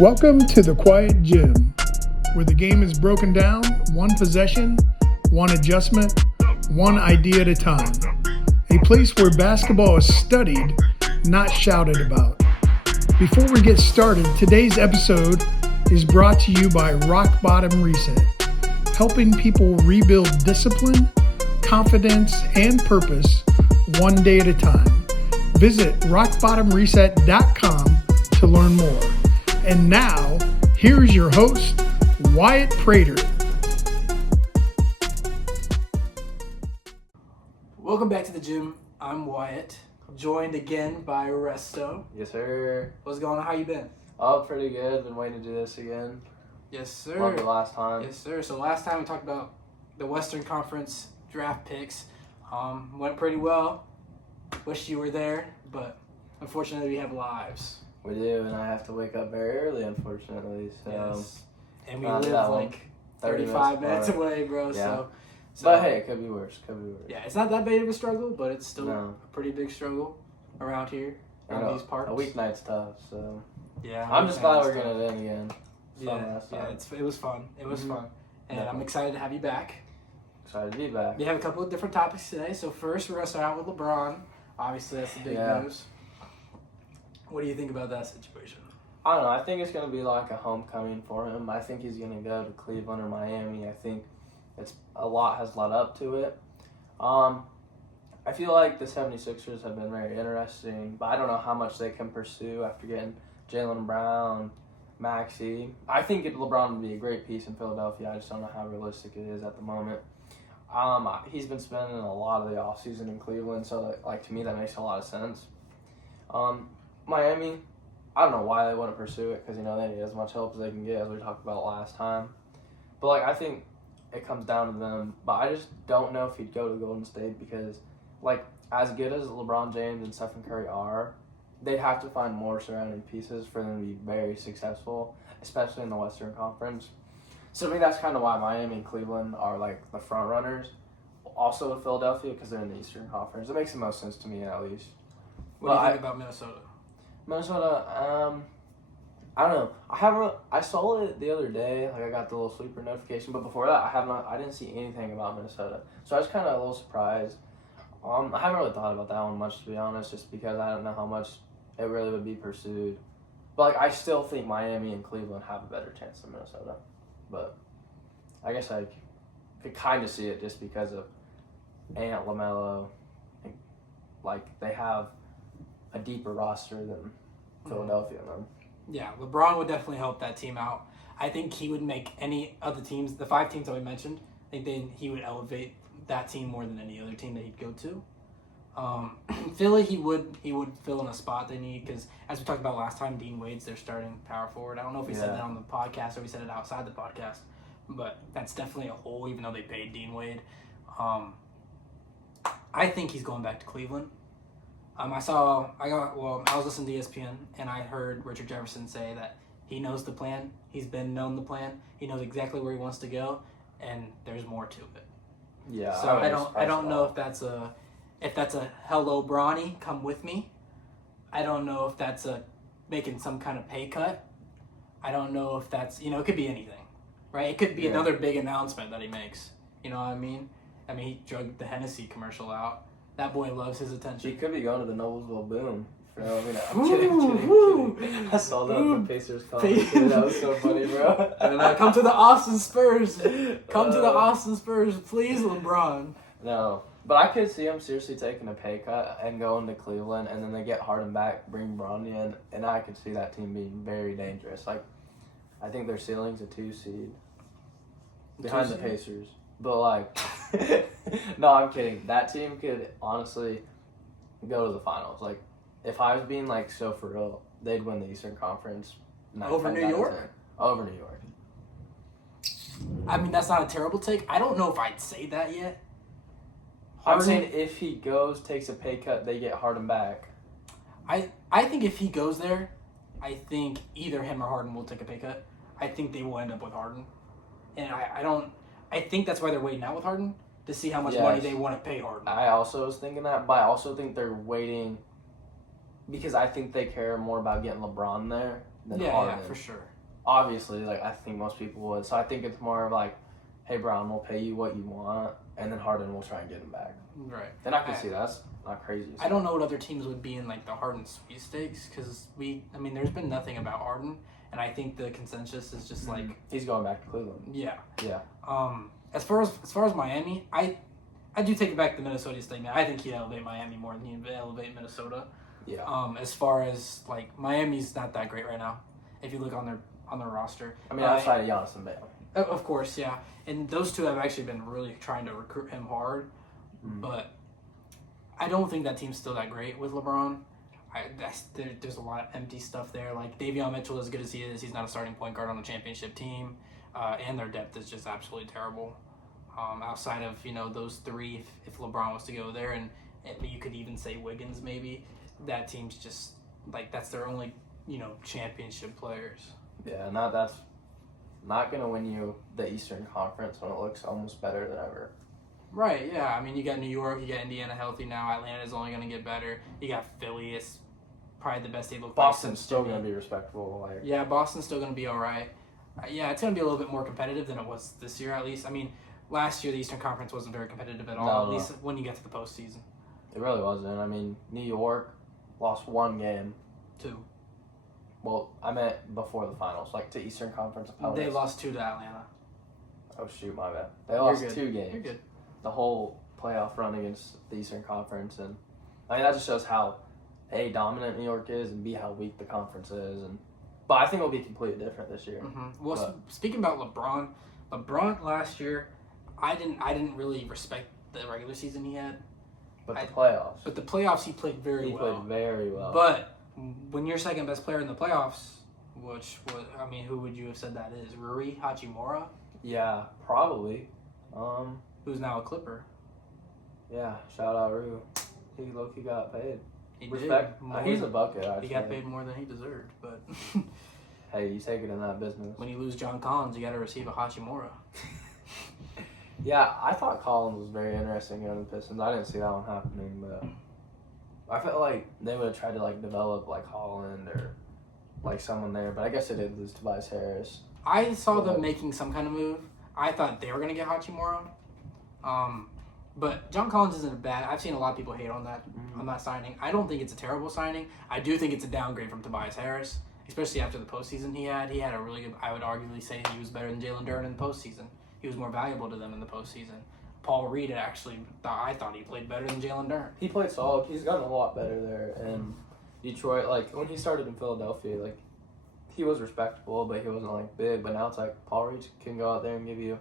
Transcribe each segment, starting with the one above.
Welcome to the Quiet Gym, where the game is broken down one possession, one adjustment, one idea at a time. A place where basketball is studied, not shouted about. Before we get started, today's episode is brought to you by Rock Bottom Reset, helping people rebuild discipline, confidence, and purpose one day at a time. Visit rockbottomreset.com to learn more. And now, here's your host, Wyatt Prater. Welcome back to the gym. I'm Wyatt, joined again by Resto. Yes, sir. What's going on? How you been? Oh, pretty good. Been waiting to do this again. Yes, sir. Loved it last time. Yes, sir. So last time we talked about the Western Conference draft picks. Went pretty well. Wish you were there, but unfortunately we have lives. We do, and I have to wake up very early, unfortunately. So, Yes. And we not live that like 35 minutes apart. away, bro. Yeah. So, But hey, it could be worse. yeah, it's not that big of a struggle, but it's still No. a pretty big struggle around here, You around know, these parts. a weeknight's tough, so Yeah. I'm just glad we're weeknights getting it in again. Yeah, it was fun. It was fun. And Yeah. I'm excited to have you back. Excited to be back. We have a couple of different topics today. So first, we're going to start out with LeBron. Obviously, that's the big news. What do you think about that situation? I don't know. I think it's going to be like a homecoming for him. I think he's going to go to Cleveland or Miami. I think a lot has led up to it. I feel like the 76ers have been very interesting, but I don't know how much they can pursue after getting Jaylen Brown, Maxey. I think LeBron would be a great piece in Philadelphia. I just don't know how realistic it is at the moment. He's been spending a lot of the offseason in Cleveland, so to me that makes a lot of sense. Miami, I don't know why they want to pursue it because they need as much help as they can get, as we talked about last time. But I think it comes down to them. But I just don't know if he'd go to Golden State because as good as LeBron James and Stephen Curry are, they'd have to find more surrounding pieces for them to be very successful, especially in the Western Conference. So I think that's kind of why Miami and Cleveland are the front runners. Also with Philadelphia because they're in the Eastern Conference. It makes the most sense to me at least. What do you think about Minnesota? Minnesota, I don't know. I saw it the other day. I got the little sleeper notification, but before that, I didn't see anything about Minnesota. So I was kind of a little surprised. I haven't really thought about that one much, to be honest, just because I don't know how much it really would be pursued. But I still think Miami and Cleveland have a better chance than Minnesota. But I guess I could kind of see it just because of Ant, LaMelo. They have a deeper roster than Philadelphia, though. Yeah, LeBron would definitely help that team out. I think he would make any of the teams, the 5 teams that we mentioned, I think he would elevate that team more than any other team that he'd go to. Philly, he would fill in a spot they need because, as we talked about last time, Dean Wade's their starting power forward. I don't know if we said that on the podcast or we said it outside the podcast, but that's definitely a hole, even though they paid Dean Wade. I think he's going back to Cleveland. I was listening to ESPN and I heard Richard Jefferson say that he knows the plan. He's been known the plan. He knows exactly where he wants to go, and there's more to it. Yeah. So I don't know if that's a hello Bronny, come with me. I don't know if that's a making some kind of pay cut. I don't know if that's it could be anything, right? It could be another big announcement that he makes. You know what I mean? He drugged the Hennessy commercial out. That boy loves his attention. He could be going to the Noblesville Boom. I'm kidding. I saw that on the Pacers call. That was so funny, bro. And come to the Austin Spurs. Come to the Austin Spurs, please, LeBron. No, but I could see him seriously taking a pay cut and going to Cleveland, and then they get Harden back, bring Bronny in, and I could see that team being very dangerous. I think their ceiling's a 2 seed behind the Pacers. But no, I'm kidding. That team could honestly go to the finals. If I was being so for real, they'd win the Eastern Conference. Over New York? Over New York. That's not a terrible take. I don't know if I'd say that yet. I'm saying if he takes a pay cut, they get Harden back. I think if he goes there, I think either him or Harden will take a pay cut. I think they will end up with Harden. And I think that's why they're waiting out with Harden, to see how much money they want to pay Harden. I also was thinking that, but I also think they're waiting because I think they care more about getting LeBron there than Yeah, Harden. for sure. Obviously, like, I think most people would. So I think it's more of like, hey, Brown, we'll pay you what you want, and then Harden will try and get him back. Right. Then I can see that's not crazy. I don't know what other teams would be in like the Harden sweepstakes because there's been nothing about Harden, and I think the consensus is just like he's going back to Cleveland. Yeah. Yeah. As far as Miami, I do take it back to Minnesota statement. I think he'd elevate Miami more than he'd elevate Minnesota. Yeah. As far as like Miami's not that great right now, if you look on their roster. I mean, outside of Giannis and Bale. Of course, yeah. And those two have actually been really trying to recruit him hard. But I don't think that team's still that great with LeBron. There's a lot of empty stuff there. Like, Davion Mitchell, as good as he is, he's not a starting point guard on a championship team. And their depth is just absolutely terrible. Outside of, those three, if LeBron was to go there, and you could even say Wiggins maybe, that team's just, like, that's their only, championship players. Yeah, that's not going to win you the Eastern Conference when it looks almost better than ever. Right, yeah. I mean, you got New York, you got Indiana healthy now. Atlanta's only going to get better. You got Philly. It's probably the best they've looked like. Boston's still going to be respectable. Yeah, Boston's still going to be all right. Yeah, it's going to be a little bit more competitive than it was this year, at least. I mean, last year the Eastern Conference wasn't very competitive at all, at least when you get to the postseason. It really wasn't. I mean, New York lost one game. 2. Well, I meant before the finals, like to Eastern Conference opponents. They lost 2 to Atlanta. Oh, shoot, my bad. They lost good. 2 games. You're good. The whole playoff run against the Eastern Conference, and I mean that just shows how A, dominant New York is, and B, how weak the conference is. But I think it'll be completely different this year. Well, speaking about LeBron last year, I didn't really respect the regular season he had. But the playoffs he played very well. He played very well. But when you're second best player in the playoffs, who would you have said that is? Rui Hachimura? Yeah, probably. Who's now a Clipper. Yeah, shout out Rue. He low-key got paid. Respect. He's a bucket, actually. He got paid more than he deserved, but... Hey, you take it in that business. When you lose John Collins, you got to receive a Hachimura. Yeah, I thought Collins was very interesting on the Pistons. I didn't see that one happening, but I felt like they would have tried to develop Holland or someone there, but I guess they did lose Tobias Harris. I saw them making some kind of move. I thought they were going to get Hachimura. But John Collins isn't bad. I've seen a lot of people hate on that signing. I don't think it's a terrible signing. I do think it's a downgrade from Tobias Harris, especially after the postseason he had. He had a really good, I would arguably say he was better than Jalen Duren in the postseason. He was more valuable to them in the postseason. Paul Reed I thought he played better than Jalen Duren. He played solid. He's gotten a lot better there. And Detroit, when he started in Philadelphia, he was respectable, but he wasn't big. But now it's Paul Reed can go out there and give you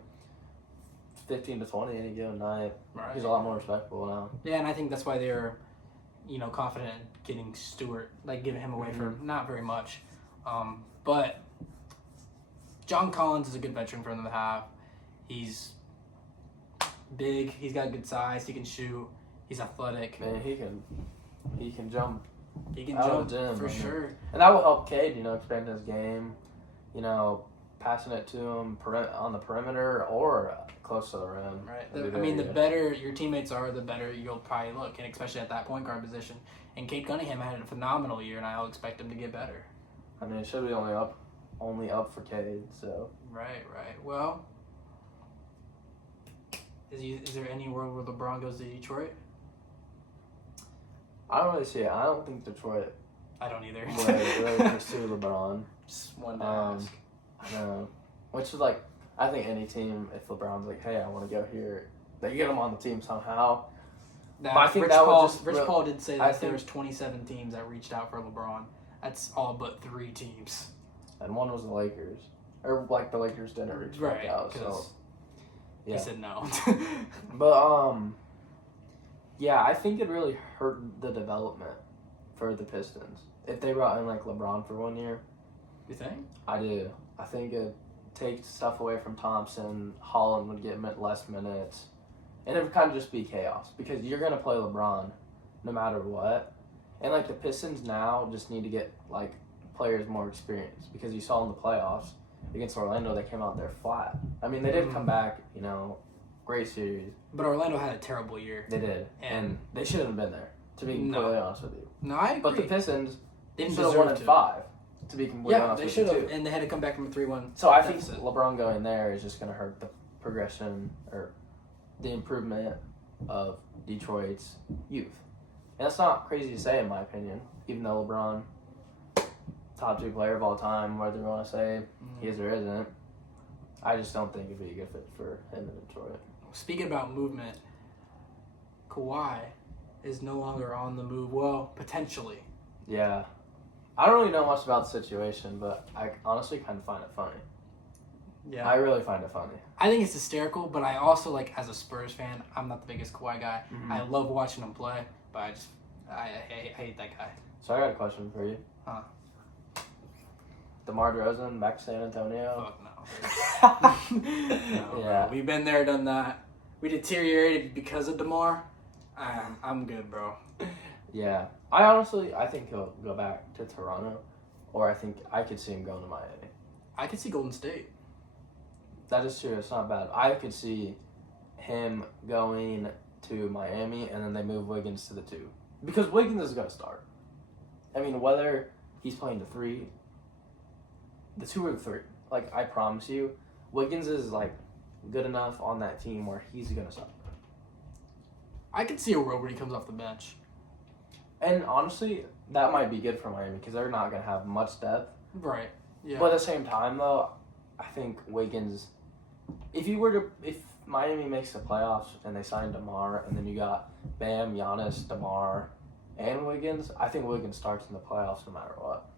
15 to 20 any given night. Right. He's a lot more respectable now. Yeah, and I think that's why they're, confident in getting Stewart, giving him away for not very much. But John Collins is a good veteran for them to have. He's big. He's got good size. He can shoot. He's athletic. Man, he can jump. He can out jump of the gym, for sure. And that will help Cade, expand his game. Passing it to him on the perimeter or close to the rim. Right. The better your teammates are, the better you'll probably look, and especially at that point guard position. And Cade Cunningham had a phenomenal year, and I'll expect him to get better. I mean, it should be only up for Cade. So. Right. Well, is there any world where LeBron goes to Detroit? I don't really see it. I don't think Detroit. I don't either. Really pursue LeBron. Just one to ask. I know. Which is I think any team, if LeBron's hey, I want to go here, they get him on the team somehow. But I think Rich Paul did say that there was 27 teams that reached out for LeBron. That's all but 3 teams. And one was the Lakers. Or the Lakers didn't reach back out. So he said no. But yeah, I think it really hurt the development for the Pistons. If they brought in LeBron for 1 year. You think? I do. I think it takes stuff away from Thompson. Holland would get less minutes. And it would kind of just be chaos because you're going to play LeBron no matter what. And the Pistons now just need to get players more experience because you saw in the playoffs against Orlando, they came out there flat. I mean, they did come back, great series. But Orlando had a terrible year. They did. And they shouldn't have been there, to be completely honest with you. No, I agree. But the Pistons didn't should have won in 5. To be completely Yeah, honest they with should you, have, too. and they had to come back from a 3-1. So I think deficit. LeBron going there is just going to hurt the progression or the improvement of Detroit's youth. And that's not crazy to say, in my opinion, even though LeBron, top 2 player of all time, whether you want to say he is or isn't, I just don't think it'd be a good fit for him in Detroit. Speaking about movement, Kawhi is no longer on the move. Well, potentially. Yeah. I don't really know much about the situation, but I honestly kind of find it funny. Yeah. I really find it funny. I think it's hysterical, but I also, like, as a Spurs fan, I'm not the biggest Kawhi guy. Mm-hmm. I love watching him play, but I hate that guy. So I got a question for you. Huh. DeMar DeRozan back to San Antonio? Fuck no. No, Yeah. bro. We've been there, done that. We deteriorated because of DeMar. I'm good, bro. Yeah. I think he'll go back to Toronto, or I think I could see him going to Miami. I could see Golden State. That is true. It's not bad. I could see him going to Miami, and then they move Wiggins to the 2. Because Wiggins is going to start. I mean, whether he's playing the 3, the 2 or the 3, like, I promise you, Wiggins is, like, good enough on that team where he's going to start. I could see a world where he comes off the bench. And honestly, that might be good for Miami because they're not going to have much depth. Right. Yeah. But at the same time, though, I think Wiggins, if Miami makes the playoffs and they sign DeMar, and then you got Bam, Giannis, DeMar, and Wiggins, I think Wiggins starts in the playoffs no matter what.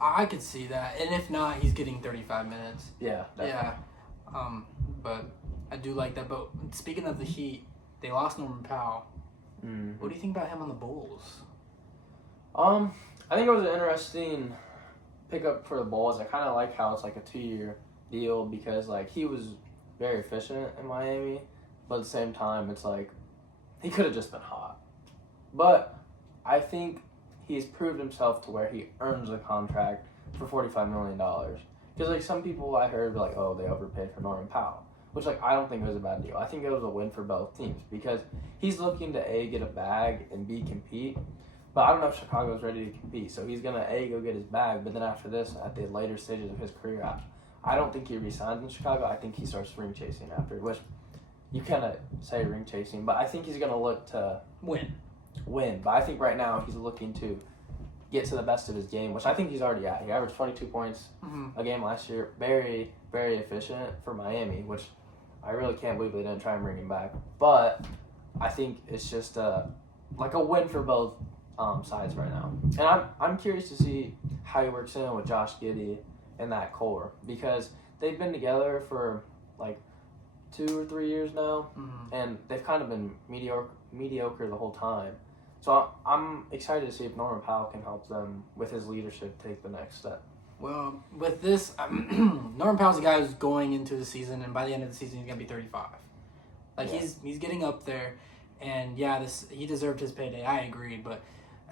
I could see that. And if not, he's getting 35 minutes. Yeah, definitely. Yeah. But I do like that. But speaking of the Heat, they lost Norman Powell. Mm-hmm. What do you think about him on the Bulls? I think it was an interesting pickup for the Bulls. I kind of like how it's like a 2-year deal because like he was very efficient in Miami, but at the same time it's like he could have just been hot. But I think he's proved himself to where he earns a contract for $45 million. Because like some people I heard were like, oh, they overpaid for Norman Powell. Which, like, I don't think it was a bad deal. I think it was a win for both teams because he's looking to, A, get a bag, and B, compete. But I don't know if Chicago's ready to compete. So he's going to, A, go get his bag, but then after this, at the later stages of his career, I don't think he resigns in Chicago. I think he starts ring chasing after, which you kind of say ring chasing, but I think he's going to look to Win. But I think right now he's looking to get to the best of his game, which I think he's already at. He averaged 22 points a game last year. Very, very efficient for Miami, which I really can't believe they didn't try and bring him back. But I think it's just like a win for both sides right now. And I'm curious to see how he works in with Josh Giddey and that core because they've been together for like 2 or 3 years now, and they've kind of been mediocre the whole time. So I'm excited to see if Norman Powell can help them with his leadership take the next step. Well, with this, Norman Powell's a guy who's going into the season, and by the end of the season, he's gonna be 35. Like Yeah. he's getting up there, and yeah, he deserved his payday. I agree, but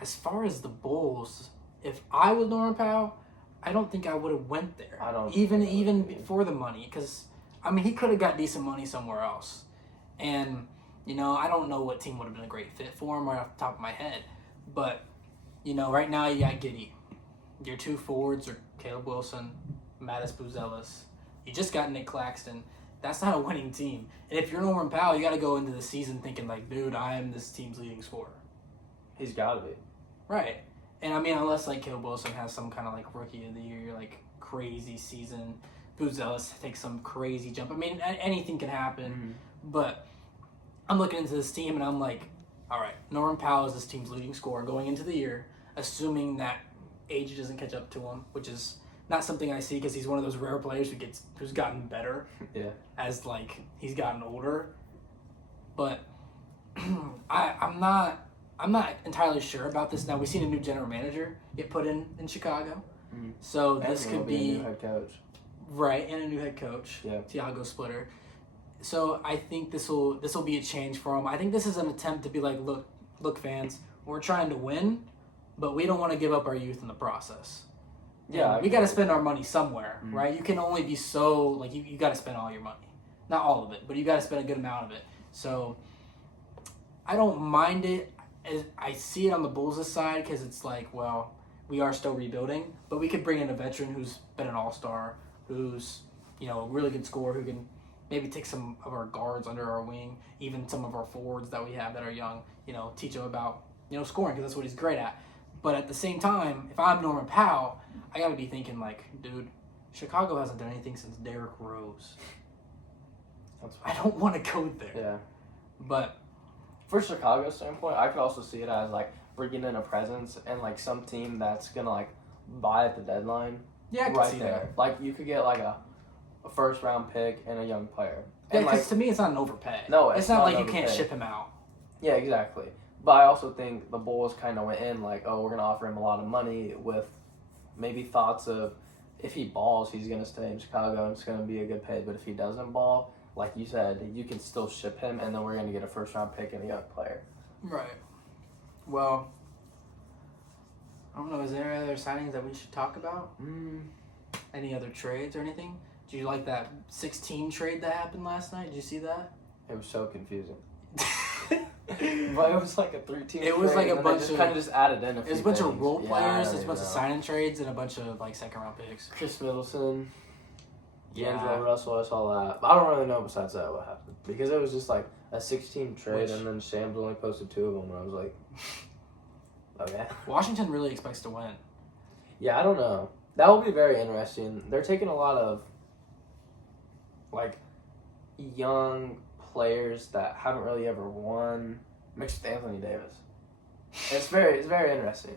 as far as the Bulls, if I was Norman Powell, I don't think I would have went there. I don't even before the money, because I mean he could have got decent money somewhere else, and you know I don't know what team would have been a great fit for him right off the top of my head, but you know right now you got Giddey. Your 2 forwards are Caleb Wilson, Mattis Buzelis. You just got Nick Claxton. That's not a winning team. And if you're Norman Powell, you got to go into the season thinking like, dude, I am this team's leading scorer. He's got to be. Right. And I mean, unless like Caleb Wilson has some kind of like rookie of the year, like crazy season, Buzelis takes some crazy jump. I mean, anything can happen. But I'm looking into this team and I'm like, all right, Norman Powell is this team's leading scorer going into the year, assuming that age doesn't catch up to him, which is not something I see because he's one of those rare players who's gotten better as like he's gotten older. But I'm not entirely sure about this. Now we've seen a new general manager get put in Chicago, so this could be a new head coach, right, and a new head coach, Thiago Splitter. So I think this will be a change for him. I think this is an attempt to be like, look, fans, we're trying to win, but we don't want to give up our youth in the process. Yeah, we got to spend our money somewhere, right? You can only be so like you got to spend all your money, not all of it, but you got to spend a good amount of it. So I don't mind it. I see it on the Bulls' side because it's like, well, we are still rebuilding, but we could bring in a veteran who's been an all-star, who's, a really good scorer who can maybe take some of our guards under our wing, even some of our forwards that we have that are young, teach him about, scoring because that's what he's great at. But at the same time, if I'm Norman Powell, I got to be thinking like, dude, Chicago hasn't done anything since Derrick Rose. I don't want to go there. Yeah. But for Chicago's standpoint, I could also see it as like bringing in a presence and like some team that's gonna like buy at the deadline. Yeah, I can right see there. that. Like you could get like a first round pick and a young player. Yeah, And because to me it's not an overpay. No, it's not like you overpay. can't ship him out. Yeah, exactly. But I also think the Bulls kind of went in like, oh, we're gonna offer him a lot of money with maybe thoughts of if he balls, he's gonna stay in Chicago and it's gonna be a good pay. But if he doesn't ball, like you said, you can still ship him, and then we're gonna get a first round pick and a young player. Right. Well, I don't know. Is there any other signings that we should talk about? Any other trades or anything? Did you like that 16 trade that happened last night? Did you see that? It was so confusing. But it was like a 3-team. It was trade, like a bunch of kind of just added in a few. It was a bunch of things. role players. There's a It bunch of signing trades and a bunch of like second round picks. Chris Middleton, Yeah. D'Angelo Russell. I saw that. But I don't really know besides that what happened because it was just like a 16 trade, and then Shams only posted 2 of them, and I was like, okay. Washington really expects to win. Yeah, I don't know. That will be very interesting. They're taking a lot of like young players that haven't really ever won, mixed with Anthony Davis. It's very interesting.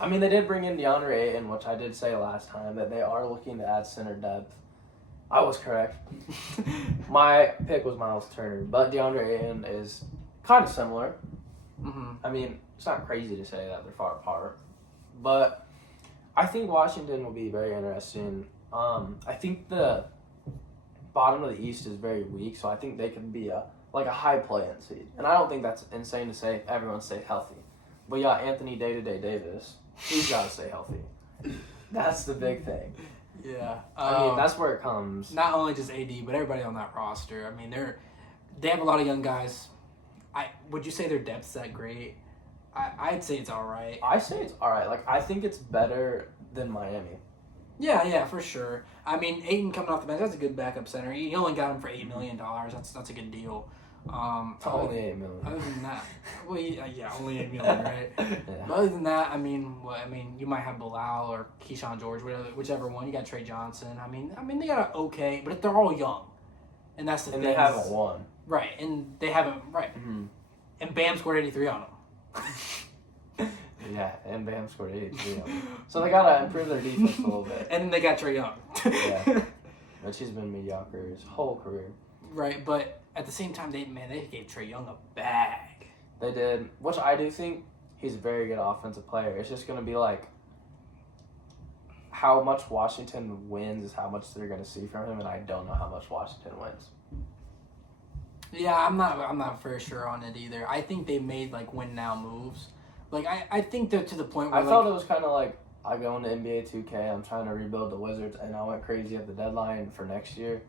I mean, they did bring in DeAndre Ayton, which I did say last time that they are looking to add center depth. I was correct. My pick was Miles Turner, but DeAndre Ayton is kind of similar. Mm-hmm. I mean, it's not crazy to say that they're far apart, but I think Washington will be very interesting. I think the bottom of the East is very weak, so I think they could be a high play-in seed. And I don't think that's insane to say everyone stay healthy. But yeah, Anthony Day-to-Day Davis, he's got to stay healthy. That's the big thing. Yeah. I mean, that's where it comes. Not only just AD, but everybody on that roster. I mean, they have a lot of young guys. Would you say their depth's that great? I'd say it's all right. I say it's all right. Like, I think it's better than Miami. Yeah, for sure. I mean, Ayton coming off the bench, that's a good backup center. You only got him for $8 million. That's a good deal. Only $8 million. Other than that, well, yeah, only $8 million, right? Yeah. But other than that, I mean, you might have Bilal or Keyshawn George, whichever one. You got Trey Johnson. I mean, they got an okay, but they're all young, and that's the thing. And they haven't won. Right, and they haven't Mm-hmm. And Bam scored 83 on them. Yeah, and Bam scored 83 on them. So they gotta improve their defense a little bit. And then they got Trey Young. Yeah. But she's been mediocre his whole career. Right, but at the same time, they gave Trey Young a bag. They did, which I do think he's a very good offensive player. It's just going to be like how much Washington wins is how much they're going to see from him, and I don't know how much Washington wins. Yeah, I'm not very sure on it either. I think they made win now moves. I think they're to the point where I felt it was kind of like I go into NBA 2K, I'm trying to rebuild the Wizards, and I went crazy at the deadline for next year.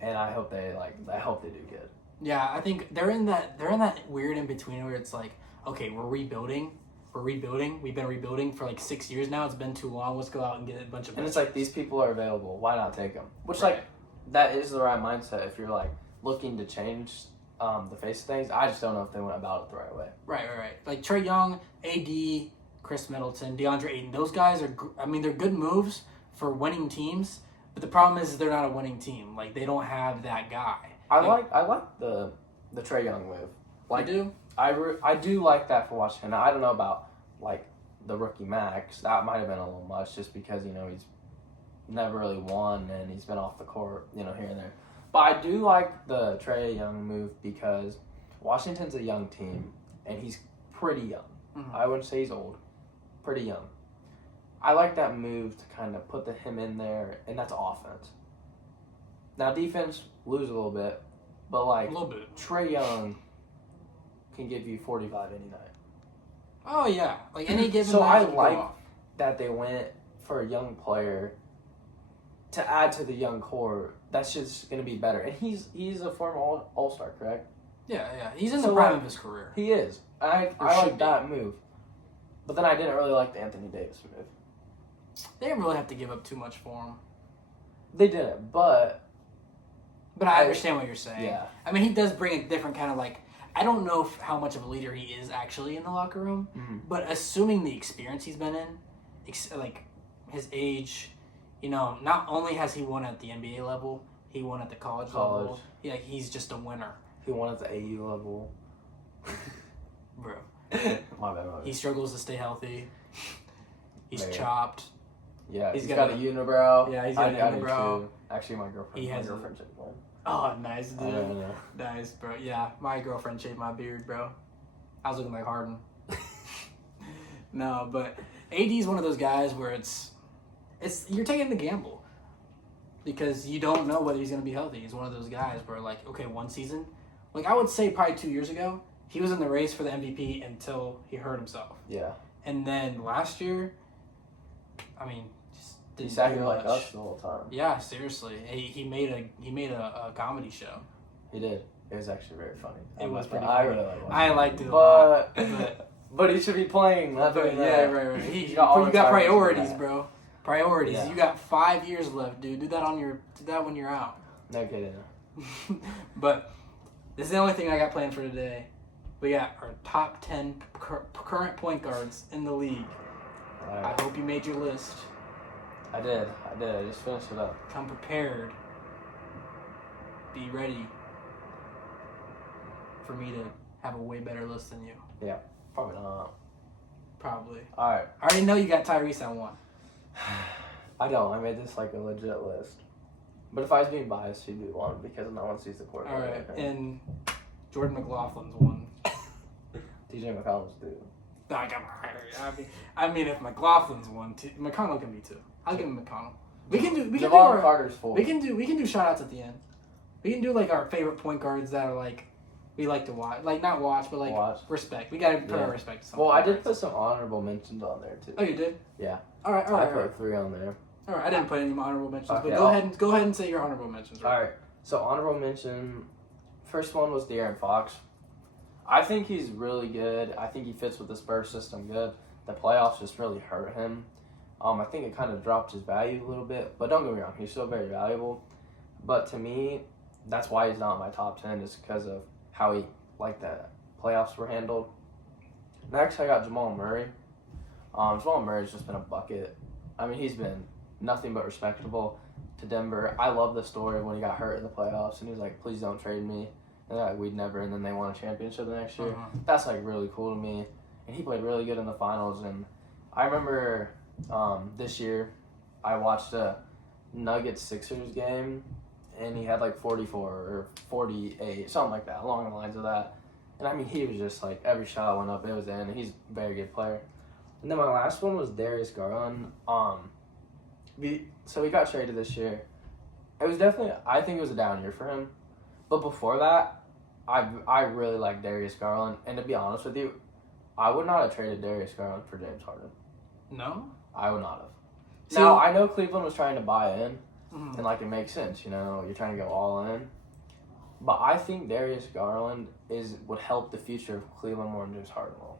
And I hope they do good. Yeah, I think they're in that weird in between where it's like, okay, we're rebuilding. We've been rebuilding for 6 years now. It's been too long. Let's go out and get a bunch of. And it's like these people are available. Why not take them? Which right. that is the right mindset if you're looking to change the face of things. I just don't know if they went about it the right way. Right. Like Trey Young, AD, Chris Middleton, DeAndre Ayton. Those guys are. I mean, they're good moves for winning teams. But the problem is they're not a winning team. They don't have that guy. I like the Trae Young move. You do? I do like that for Washington. Now, I don't know about the rookie max. That might have been a little much just because he's never really won and he's been off the court here and there. But I do like the Trae Young move because Washington's a young team and he's pretty young. Mm-hmm. I wouldn't say he's old. Pretty young. I like that move to kind of put him in there, and that's offense. Now, defense, lose a little bit, but a little bit. Trae Young can give you 45 any night. Oh, yeah. Any given so night. I like that they went for a young player to add to the young core. That's just going to be better. And he's a former All-Star, correct? Yeah. He's in the prime of his career. He is. I like that move. But then I didn't really like the Anthony Davis move. They didn't really have to give up too much for him. They didn't, but I understand what you're saying. Yeah. I mean, he does bring a different kind of like. I don't know how much of a leader he is actually in the locker room, but assuming the experience he's been in, like his age, not only has he won at the NBA level, he won at the college level. Yeah, he's just a winner. He won at the AU level. Bro. My bad. He struggles to stay healthy. He's Maybe. chopped. Yeah, he's got a unibrow. Yeah, he's got a unibrow. Actually, my girlfriend. He has my girlfriend shaved one. Oh, nice, dude. I know. Nice, bro. Yeah, my girlfriend shaved my beard, bro. I was looking like Harden. No, but AD's one of those guys where it's you're taking the gamble because you don't know whether he's gonna be healthy. He's one of those guys where like, okay, one season, like I would say probably 2 years ago, he was in the race for the MVP until he hurt himself. Yeah. And then last year, I mean, just He didn't sat do here like much. us the whole time. Yeah, seriously. He made a comedy show. He did. It was actually very funny. It was pretty I funny. really liked it. I liked it a lot. But he should be playing. Not doing Yeah, that. right. You You got got all the priorities, time. bro. Priorities. Yeah. You got 5 years left, dude. Do that when you're out. No kidding. But this is the only thing I got planned for today. We got our top 10 current point guards in the league. Right. I hope you made your list. I did. I just finished it up. Come prepared. Be ready for me to have a way better list than you. Yeah. Probably not. Probably. All right. I already know you got Tyrese at 1. I don't. I made this like a legit list. But if I was being biased, he'd be 1 because no one sees the court. All right. And Jordan McLaughlin's 1. TJ McConnell's 2. I mean, if McLaughlin's 1, McConnell can be 2. I'll give him McConnell. We can do Javon Carter's 4. We can do shout outs at the end. We can do like our favorite point guards that are like we like to watch, like not watch, but like respect. We gotta put our respect to some. Well, I did put some honorable mentions on there too. Oh, you did? Yeah. All right. I put 3 on there. All right, I didn't put any honorable mentions, Okay, but go ahead and say your honorable mentions. Right? All right. So honorable mention, first one was De'Aaron Fox. I think he's really good. I think he fits with the Spurs system good. The playoffs just really hurt him. I think it kind of dropped his value a little bit, but don't get me wrong, he's still very valuable. But to me, that's why he's not in my top 10, is because of how the playoffs were handled. Next, I got Jamal Murray. Jamal Murray's just been a bucket. I mean, he's been nothing but respectable to Denver. I love the story of when he got hurt in the playoffs, and he was like, please don't trade me. And they're like, we'd never, and then they won a championship the next year. That's, really cool to me. And he played really good in the finals, and I remember this year I watched a Nuggets-Sixers game, and he had 44 or 48, something like that, along the lines of that. And I mean, he was just every shot went up, it was in, and he's a very good player. And then my last one was Darius Garland. So he got traded this year. It was definitely, I think it was a down year for him. But before that, I really like Darius Garland. And to be honest with you, I would not have traded Darius Garland for James Harden. No? I would not have. Now, I know Cleveland was trying to buy in, and it makes sense, you're trying to go all in. But I think Darius Garland would help the future of Cleveland more than James Harden will.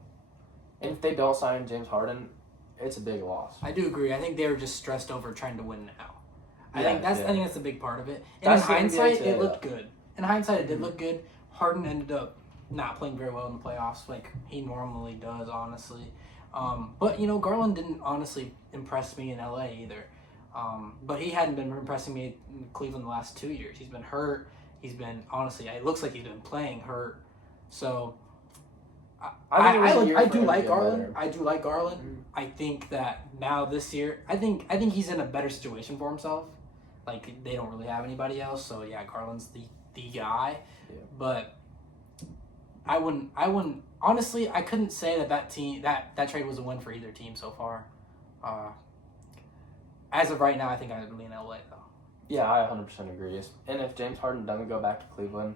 And if they don't sign James Harden, it's a big loss. I do agree. I think they were just stressed over trying to win now. I think that's a big part of it. And in hindsight, it looked good. In hindsight, it did look good. Harden ended up not playing very well in the playoffs, like he normally does, honestly. But Garland didn't honestly impress me in LA either. But he hadn't been impressing me in Cleveland the last 2 years. He's been hurt. He's been it looks like he's been playing hurt. So I do like Garland. I do like Garland. Mm-hmm. I think that now this year, I think he's in a better situation for himself. Like they don't really have anybody else, so yeah, Garland's the guy. Yeah. But I wouldn't honestly. I couldn't say that team that trade was a win for either team so far. As of right now, I think I would lean LA though. Yeah, I 100% agree. And if James Harden doesn't go back to Cleveland,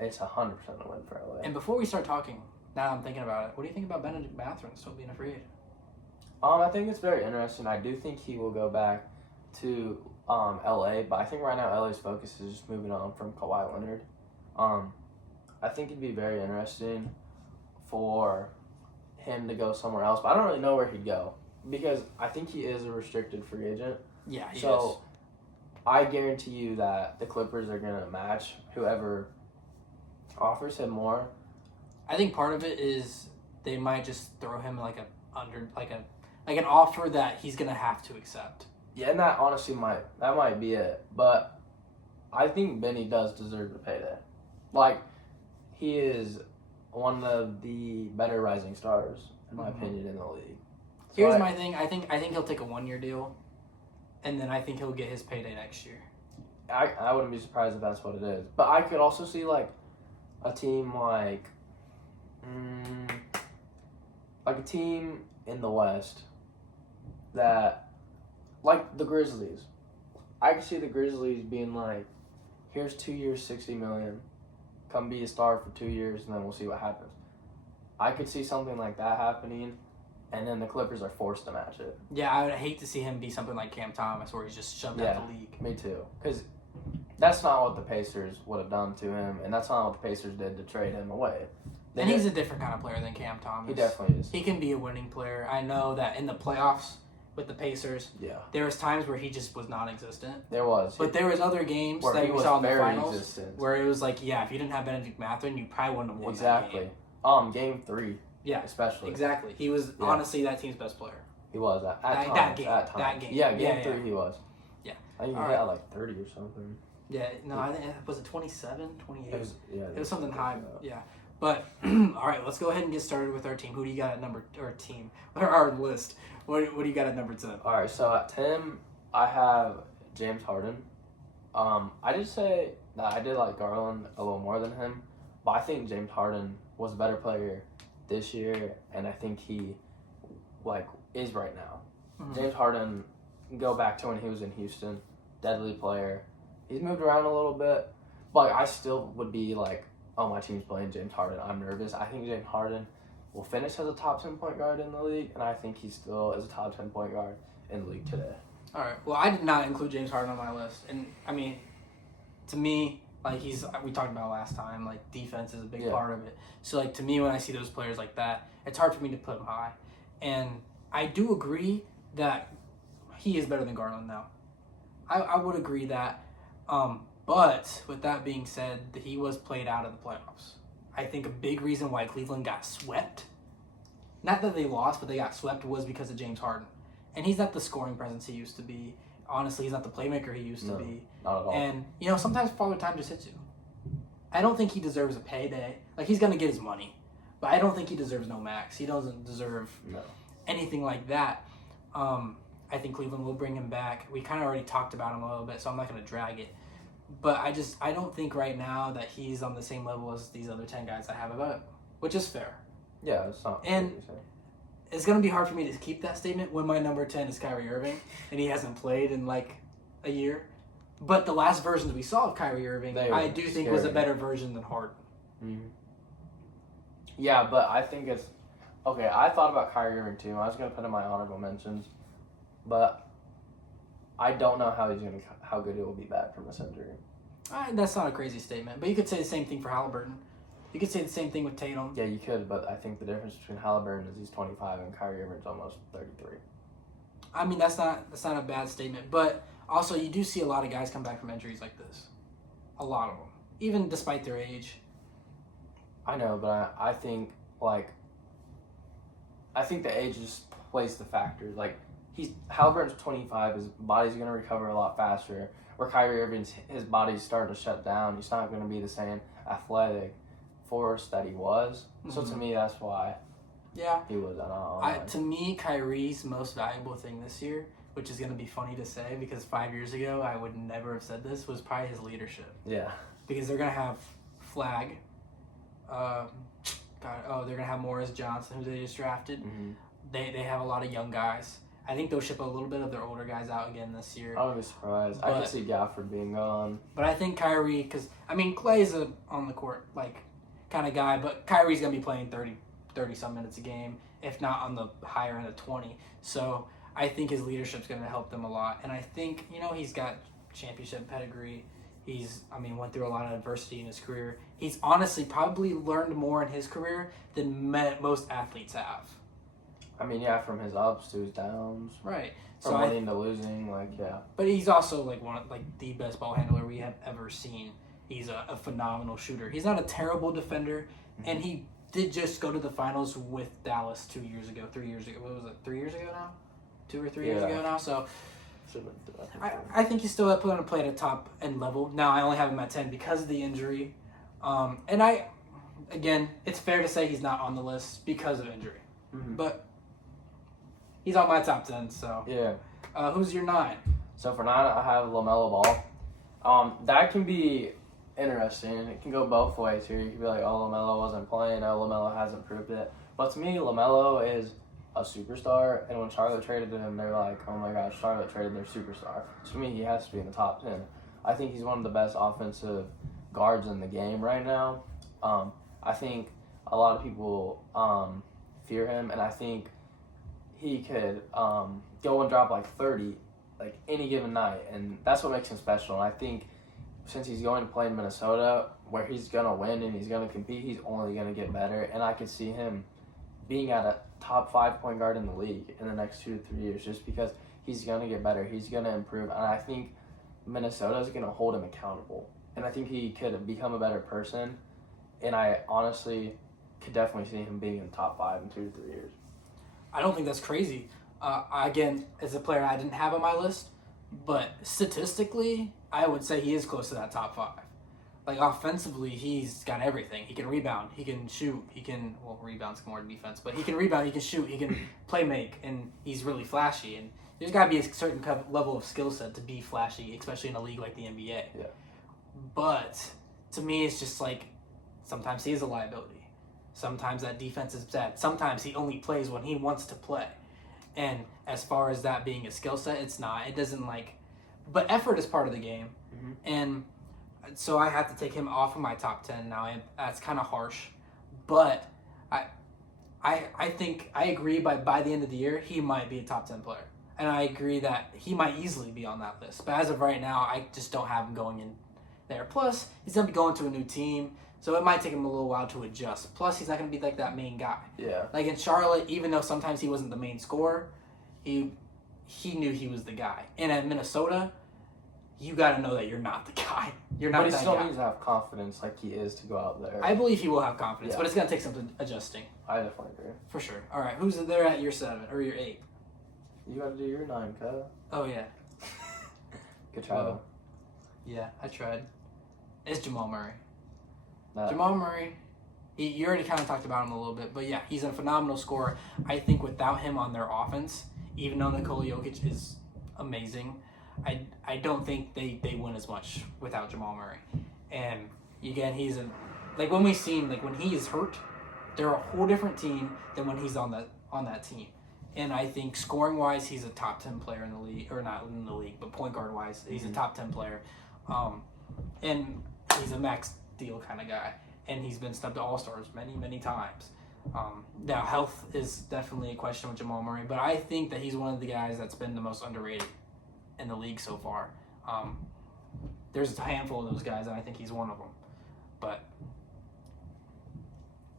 it's 100% a win for LA. And before we start talking, now I'm thinking about it. What do you think about Benedict Mathurin still being a free agent? I think it's very interesting. I do think he will go back to LA, but I think right now LA's focus is just moving on from Kawhi Leonard. I think it'd be very interesting for him to go somewhere else, but I don't really know where he'd go because I think he is a restricted free agent. Yeah, he is. So I guarantee you that the Clippers are going to match whoever offers him more. I think part of it is they might just throw him like an offer that he's gonna have to accept. Yeah, and that honestly might be it. But I think Benny does deserve the payday. Like, he is one of the better rising stars, in my opinion, in the league. So Here's my thing. I think he'll take a 1-year deal, and then I think he'll get his payday next year. I wouldn't be surprised if that's what it is. But I could also see like a team like a team in the West that, like the Grizzlies. I could see the Grizzlies being like, here's 2 years, $60 million. Come be a star for 2 years, and then we'll see what happens. I could see something like that happening, and then the Clippers are forced to match it. Yeah, I would hate to see him be something like Cam Thomas, where he's just shoved out the league. Me too. Because that's not what the Pacers would have done to him, and that's not what the Pacers did to trade him away. And he's a different kind of player than Cam Thomas. He definitely is. He can be a winning player. I know that in the playoffs with the Pacers, there was times where he just was non-existent. There was. But there was other games where that we saw in the finals existent. where it was like, yeah, if you didn't have Benedict Mathurin, you probably wouldn't have won that game. Game 3. Yeah. Especially. Exactly. He was honestly that team's best player. He was at times. That game. Yeah, game 3 he was. Yeah. I think he had like 30 or something. Yeah, no, I think was it 27, 28? It was something high. Yeah. But all right, let's go ahead and get started with our team. Who do you got at our list? What do you got at number 10? All right, so at 10, I have James Harden. I did say that I did like Garland a little more than him, but I think James Harden was a better player this year, and I think he is right now. Mm-hmm. James Harden, go back to when he was in Houston, deadly player. He's moved around a little bit, but I still would be like, oh, my team's playing James Harden. I'm nervous. I think James Harden will finish as a top 10 point guard in the league, and I think he still is a top 10 point guard in the league today. All right. Well, I did not include James Harden on my list, and I mean, to me, like we talked about last time, like defense is a big part of it. So like to me, when I see those players like that, it's hard for me to put them high. And I do agree that he is better than Garland now. I would agree that. But with that being said, he was played out of the playoffs. I think a big reason why Cleveland got swept, not that they lost, but they got swept, was because of James Harden. And he's not the scoring presence he used to be. Honestly, he's not the playmaker he used to be. Not at all. And, sometimes Father Time just hits you. I don't think he deserves a payday. Like, he's going to get his money. But I don't think he deserves no max. He doesn't deserve anything like that. I think Cleveland will bring him back. We kind of already talked about him a little bit, so I'm not going to drag it. But I don't think right now that he's on the same level as these other 10 guys I have about him, which is fair. Yeah, it's not. And it's going to be hard for me to keep that statement when my number 10 is Kyrie Irving, and he hasn't played in like a year. But the last versions we saw of Kyrie Irving, I do think was a better version than Harden. Mm-hmm. Yeah, but I think it's... Okay, I thought about Kyrie Irving too. I was going to put in my honorable mentions, but I don't know how good he will be back from this injury. That's not a crazy statement, but you could say the same thing for Halliburton. You could say the same thing with Tatum. Yeah, you could, but I think the difference between Halliburton is he's 25 and Kyrie Irving's almost 33. I mean, that's not a bad statement, but also you do see a lot of guys come back from injuries like this. A lot of them, even despite their age. I know, but I think the age just plays the factor. Like, Halliburton's 25, his body's going to recover a lot faster. Where Kyrie Irving's, his body's starting to shut down. He's not going to be the same athletic force that he was. Mm-hmm. So to me, that's why he was to me, Kyrie's most valuable thing this year, which is going to be funny to say because 5 years ago I would never have said this, was probably his leadership. Yeah. Because they're going to have Flag. They're going to have Morris Johnson, who they just drafted. Mm-hmm. They have a lot of young guys. I think they'll ship a little bit of their older guys out again this year. I wouldn't be surprised. I could see Gafford being gone. But I think Kyrie, because, Klay's a on-the-court, kind of guy, but Kyrie's going to be playing 30-some minutes a game, if not on the higher end of 20. So I think his leadership's going to help them a lot. And I think, he's got championship pedigree. went through a lot of adversity in his career. He's honestly probably learned more in his career than most athletes have. I mean, yeah, from his ups to his downs. Right. From winning to losing, yeah. But he's also the best ball handler we have ever seen. He's a phenomenal shooter. He's not a terrible defender, and he did just go to the finals with Dallas 3 years ago. What was it? 3 years ago now? 2 or 3 years ago now. So I think he's still going to play at a top end level. Now I only have him at 10 because of the injury. And again, it's fair to say he's not on the list because of injury, but he's on my top 10. So yeah. Who's your 9? So for 9, I have LaMelo Ball. That can be interesting. It can go both ways here. You can be like, oh, LaMelo wasn't playing. Oh, LaMelo hasn't proved it. But to me, LaMelo is a superstar. And when Charlotte traded him, they're like, oh my gosh, Charlotte traded their superstar. So to me, he has to be in the top 10. I think he's one of the best offensive guards in the game right now. I think a lot of people fear him, and I think he could go and drop like 30 like any given night, and that's what makes him special. And I think since he's going to play in Minnesota, where he's going to win and he's going to compete, he's only going to get better. And I could see him being at a top 5 point guard in the league in the next 2 to 3 years, just because he's going to get better. He's going to improve. And I think Minnesota is going to hold him accountable. And I think he could become a better person. And I honestly could definitely see him being in the top 5 in 2 to 3 years. I don't think that's crazy. Again, as a player I didn't have on my list, but statistically, I would say he is close to that top 5. Like, offensively, he's got everything. He can rebound, he can shoot, rebounds more defense, but he can rebound, he can shoot, he can play make, and he's really flashy. And there's got to be a certain level of skill set to be flashy, especially in a league like the NBA. Yeah. But to me, it's just like sometimes he is a liability. Sometimes that defense is bad. Sometimes he only plays when he wants to play. And as far as that being a skill set, it's not. It doesn't but effort is part of the game. Mm-hmm. And so I have to take him off of my top 10 now. That's kind of harsh. But I think I agree by the end of the year, he might be a top 10 player. And I agree that he might easily be on that list. But as of right now, I just don't have him going in there. Plus, he's going to be going to a new team, so it might take him a little while to adjust. Plus, he's not going to be like that main guy. Yeah. Like in Charlotte, even though sometimes he wasn't the main scorer, he knew he was the guy. And at Minnesota, you got to know that you're not the guy. You're not that guy. But he still needs to have confidence like he is to go out there. I believe he will have confidence, but it's going to take some adjusting. I definitely agree. For sure. All right, who's there at your 7 or your 8? You got to do your 9, Kyle. Oh, yeah. Good try, though. Yeah, I tried. It's Jamal Murray. That. Jamal Murray, you already kind of talked about him a little bit, but yeah, he's a phenomenal scorer. I think without him on their offense, even though Nikola Jokic is amazing, I don't think they win as much without Jamal Murray. And again, when we seen when he is hurt, they're a whole different team than when he's on that team. And I think scoring wise, he's a top 10 player in the league, or not in the league, but point guard wise, he's a top 10 player. And he's a max deal kind of guy, and he's been snubbed to All-Stars many times. Now health is definitely a question with Jamal Murray, but I think that he's one of the guys that's been the most underrated in the league so far. There's a handful of those guys, and I think he's one of them. But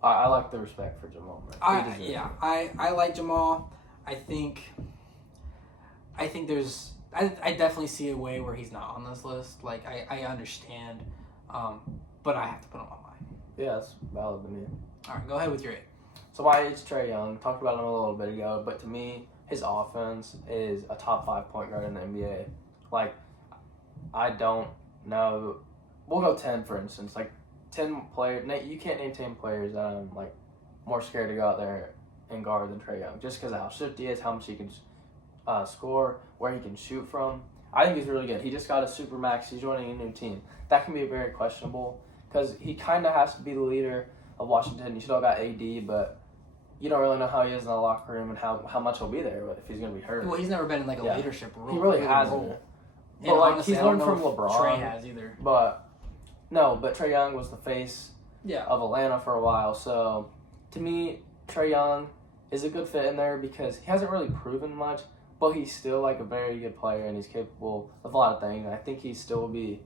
I like the respect for Jamal Murray. I like Jamal. I think there's I definitely see a way where he's not on this list. Like I understand. But I have to put him on mine. Yeah, that's valid to me. All right, go ahead with your 8. So my 8's Trae Young. Talked about him a little bit ago, but to me, his offense is a top 5 point guard in the NBA. Like, I don't know. We'll go 10, for instance. Like, 10 players. You can't name 10 players that I'm, more scared to go out there and guard than Trae Young. Just because of how shifty he is, how much he can score, where he can shoot from. I think he's really good. He just got a super max. He's joining a new team. That can be very questionable because he kind of has to be the leader of Washington. You still got AD, but you don't really know how he is in the locker room and how much he'll be there if he's going to be hurt. Well, he's never been in a leadership role. He really hasn't. But honestly, he's learned from LeBron. Trae has either. But Trae Young was the face of Atlanta for a while. So to me, Trae Young is a good fit in there because he hasn't really proven much. But he's still a very good player, and he's capable of a lot of things. And I think he still will be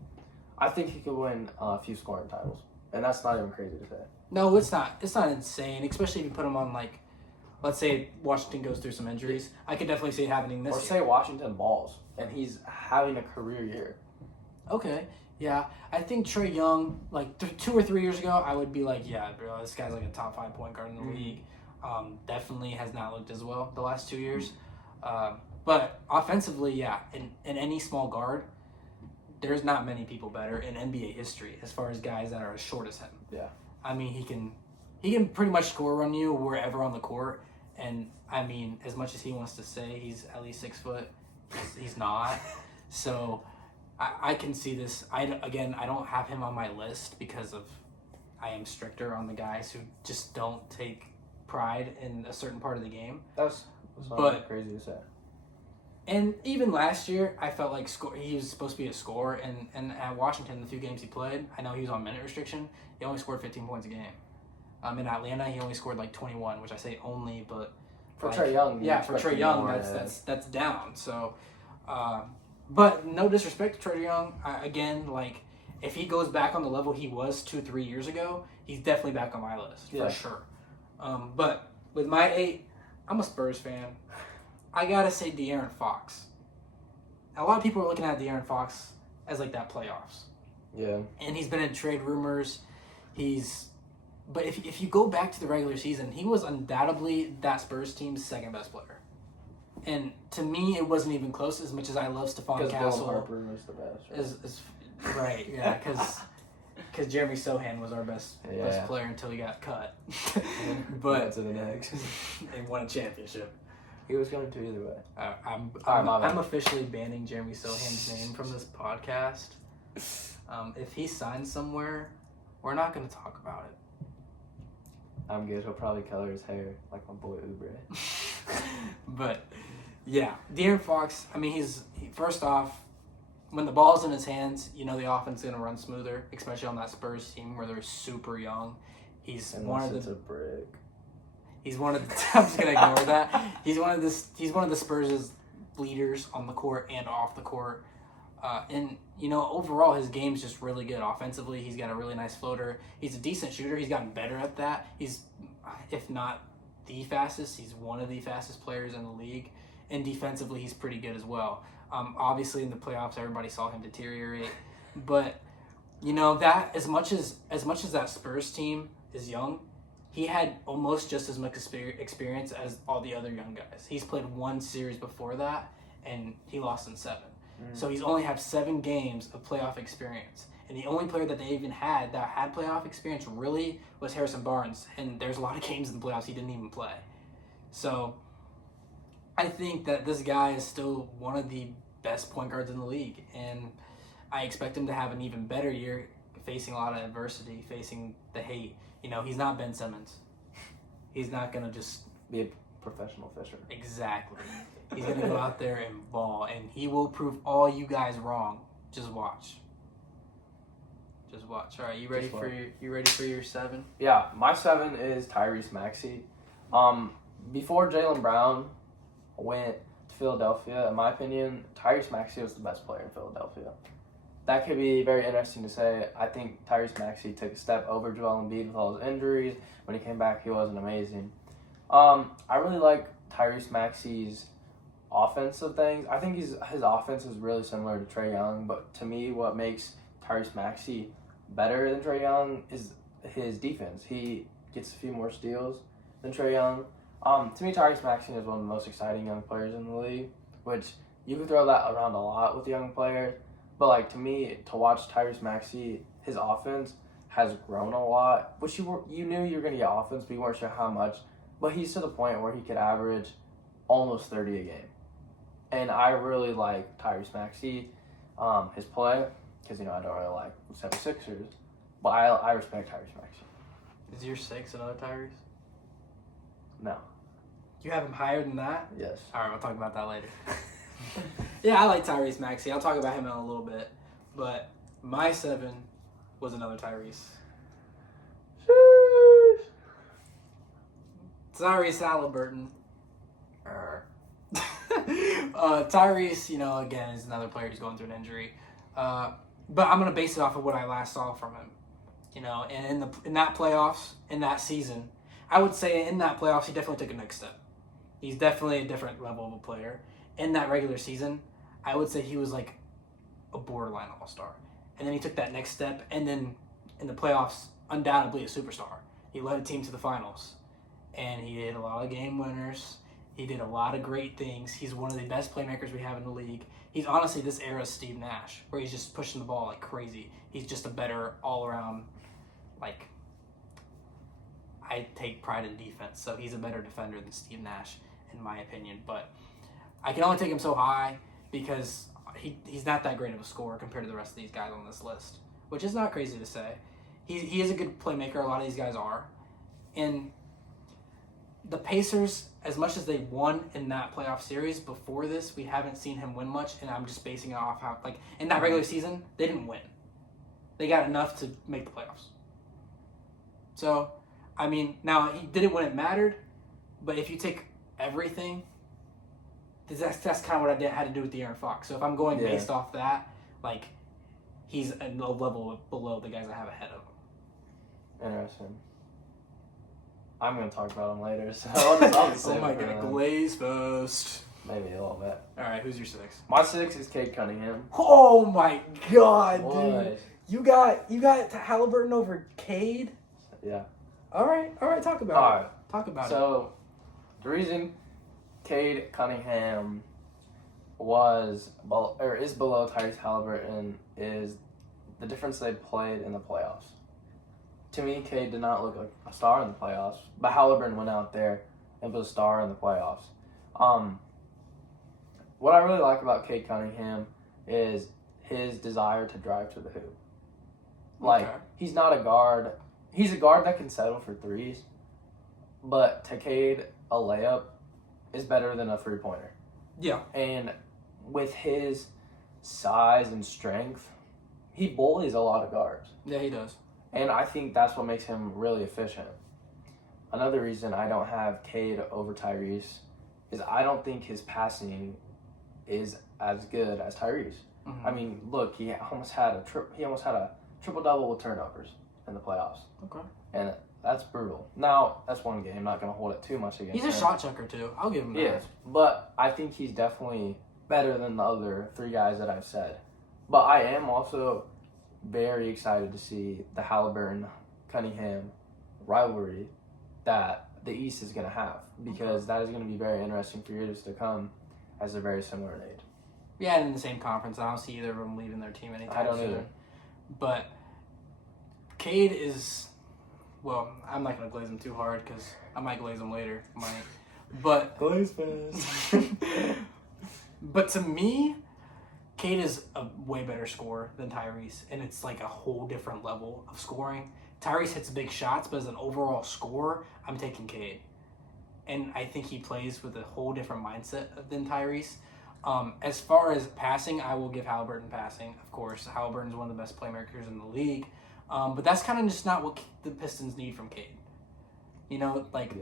I think he could win a few scoring titles, and that's not even crazy to say. No, it's not. It's not insane, especially if you put him on like, let's say Washington goes through some injuries. I could definitely see it happening this Or year. say Washington balls, and he's having a career year. Okay, yeah. I think Trae Young, like 2 or 3 years ago, I would be like, yeah, bro, this guy's like a top 5 point guard in the league. Definitely has not looked as well the last 2 years. But offensively, yeah, in any small guard, there's not many people better in NBA history as far as guys that are as short as him. Yeah. I mean, he can pretty much score on you wherever on the court. And I mean, as much as he wants to say he's at least 6 foot, he's not. So I can see this. I don't have him on my list because I am stricter on the guys who just don't take pride in a certain part of the game. That's crazy to say. And even last year, I felt like he was supposed to be a scorer. And at Washington, the few games he played, I know he was on minute restriction. He only scored 15 points a game. In Atlanta, he only scored like 21, which I say only, but for Trae Young, yeah, for Trae Young, that's down. So, but no disrespect to Trae Young. Again, like if he goes back on the level he was 2-3 years ago, he's definitely back on my list for sure. But with my 8, I'm a Spurs fan. I gotta say De'Aaron Fox. A lot of people are looking at De'Aaron Fox as like that playoffs. Yeah. And he's been in trade rumors. But if you go back to the regular season, he was undoubtedly that Spurs team's second best player. And to me, it wasn't even close. As much as I love Stephon Castle, Dylan Harper was the best. Right? Yeah, because Jeremy Sohan was our best player until he got cut. But to the next, they won a championship. He was going to either way. I'm officially banning Jeremy Sohan's name from this podcast. If he signs somewhere, we're not going to talk about it. I'm good. He'll probably color his hair like my boy Oubre. But yeah, De'Aaron Fox. I mean, first off, when the ball's in his hands, you know the offense is gonna run smoother, especially on that Spurs team where they're super young. He's one of the brick. He's one of the. I'm just gonna ignore that. He's one of the Spurs' leaders on the court and off the court. And you know, overall, his game's just really good. Offensively, he's got a really nice floater. He's a decent shooter. He's gotten better at that. He's, if not the fastest, he's one of the fastest players in the league. And defensively, he's pretty good as well. Obviously, in the playoffs, everybody saw him deteriorate. But you know that as much as that Spurs team is young, he had almost just as much experience as all the other young guys. He's played one series before that, and he lost in 7. So he's only had 7 games of playoff experience. And the only player that they even had that had playoff experience really was Harrison Barnes. And there's a lot of games in the playoffs he didn't even play. So I think that this guy is still one of the best point guards in the league. And I expect him to have an even better year facing a lot of adversity, facing the hate. You know, he's not Ben Simmons. He's not going to just be a professional fisher. Exactly. He's going to go out there and ball, and he will prove all you guys wrong. Just watch. Just watch. All right, you ready for your 7? Yeah, my 7 is Tyrese Maxey. Before Jaylen Brown went to Philadelphia, in my opinion, Tyrese Maxey was the best player in Philadelphia. That could be very interesting to say. I think Tyrese Maxey took a step over Joel Embiid with all his injuries. When he came back, he wasn't amazing. I really like Tyrese Maxey's offensive things. I think his offense is really similar to Trae Young, but to me, what makes Tyrese Maxey better than Trae Young is his defense. He gets a few more steals than Trae Young. To me, Tyrese Maxey is one of the most exciting young players in the league, which you could throw that around a lot with young players. But like to me, to watch Tyrese Maxey, his offense has grown a lot, which you knew you were going to get offense, but you weren't sure how much. But he's to the point where he could average almost 30 a game. And I really like Tyrese Maxey, his play, because, you know, I don't really like 76ers, but I respect Tyrese Maxey. Is your 6 another Tyrese? No. You have him higher than that? Yes. All right, we'll talk about that later. Yeah, I like Tyrese Maxey. I'll talk about him in a little bit. But my 7 was another Tyrese. Tyrese Halliburton. Tyrese, you know, again, is another player who's going through an injury. but I'm gonna base it off of what I last saw from him. And in that playoffs, in that season, I would say in that playoffs he definitely took a next step. He's definitely a different level of a player. In that regular season, I would say he was like a borderline all-star. And then he took that next step, and then in the playoffs, undoubtedly a superstar. He led a team to the finals, and he did a lot of game winners. He did a lot of great things. He's one of the best playmakers we have in the league. He's honestly this era's Steve Nash, where he's just pushing the ball like crazy. He's just a better all-around, like, I take pride in defense, so he's a better defender than Steve Nash, in my opinion. But I can only take him so high because he's not that great of a scorer compared to the rest of these guys on this list, which is not crazy to say. He is a good playmaker. A lot of these guys are. And the Pacers, as much as they won in that playoff series, before this, we haven't seen him win much, and I'm just basing it off how, like, in that regular season, they didn't win. They got enough to make the playoffs. So, I mean, now, he did it when it mattered, but if you take everything, that's kind of what I had to do with the Aaron Fox. So if I'm going based off that, like, he's a level below the guys I have ahead of him. Interesting. I'm going to talk about him later, so I'll just oh my God, glaze post. Maybe a little bit. All right, who's your 6? My 6 is Cade Cunningham. Oh my God, What? dude. You got Halliburton over Cade? Yeah. All right, talk about it. Talk about it. So, the reason Cade Cunningham is below Tyrese Halliburton is the difference they played in the playoffs. To me, Cade did not look like a star in the playoffs, but Halliburton went out there and was a star in the playoffs. What I really like about Cade Cunningham is his desire to drive to the hoop. Like, he's not a guard. He's a guard that can settle for threes, but to Cade, a layup is better than a three-pointer. Yeah. And with his size and strength, he bullies a lot of guards. Yeah, he does. And I think that's what makes him really efficient. Another reason I don't have Cade over Tyrese is I don't think his passing is as good as Tyrese. Mm-hmm. I mean, look, he almost had a triple-double with turnovers in the playoffs. Okay. And that's brutal. Now, that's one game. I'm not going to hold it too much against him. He's a shot chucker, too. I'll give him that. Yeah, but I think he's definitely better than the other 3 guys that I've said. But I am also very excited to see the Halliburton-Cunningham rivalry that the East is going to have, because that is going to be very interesting for years to come, as they're very similar in age. Yeah, and in the same conference. I don't see either of them leaving their team anytime soon. I don't either. But Cade is, well, I'm not going to glaze him too hard because I might glaze him later. But Glaze fest. But to me, Cade is a way better scorer than Tyrese, and it's like a whole different level of scoring. Tyrese hits big shots, but as an overall scorer, I'm taking Cade. And I think he plays with a whole different mindset than Tyrese. As far as passing, I will give Halliburton passing, of course. Halliburton's one of the best playmakers in the league. But that's kind of just not what the Pistons need from Cade. You know, like,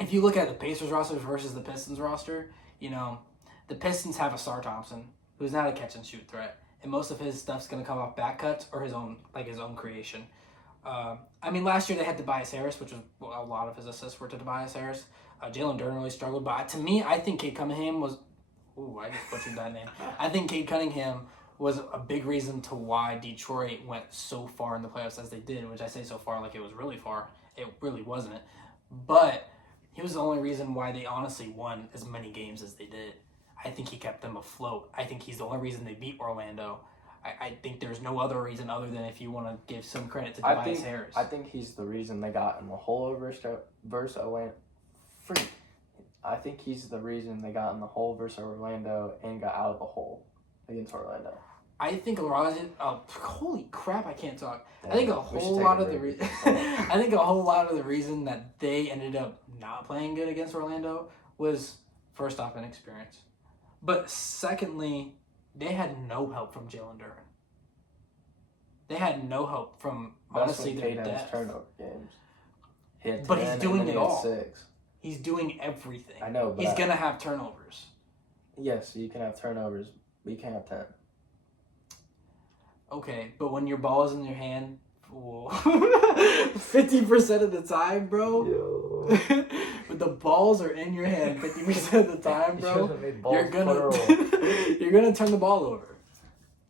if you look at the Pacers roster versus the Pistons roster, you know, the Pistons have a Star Thompson, who's not a catch-and-shoot threat. And most of his stuff's going to come off back cuts or his own creation. I mean, last year they had Tobias Harris, which was a lot of his assists were to Tobias Harris. Jalen Duren really struggled, but to me, I think Cade Cunningham was. Ooh, I just butchered that name. I think Cade Cunningham was a big reason to why Detroit went so far in the playoffs as they did, which I say so far like it was really far. It really wasn't. But he was the only reason why they honestly won as many games as they did. I think he kept them afloat. I think he's the only reason they beat Orlando. I think there's no other reason other than if you want to give some credit to Tobias Harris. I think he's the reason they got in the hole versus Orlando. I think he's the reason they got in the hole versus Orlando and got out of the hole against Orlando. I think holy crap, I can't talk. Damn, I think a whole lot of the reason that they ended up not playing good against Orlando was, first off, inexperience. But secondly, they had no help from Jalen Duren. They had no help from, honestly, their depth. Turnover games. But he's doing it all. 6. He's doing everything. I know, but he's going to have turnovers. Yes, you can have turnovers, but you can't have 10. Okay, but when your ball is in your hand, 50% of the time, bro. Yo. When the balls are in your hand 50% of the time, bro, you're gonna you're gonna turn the ball over.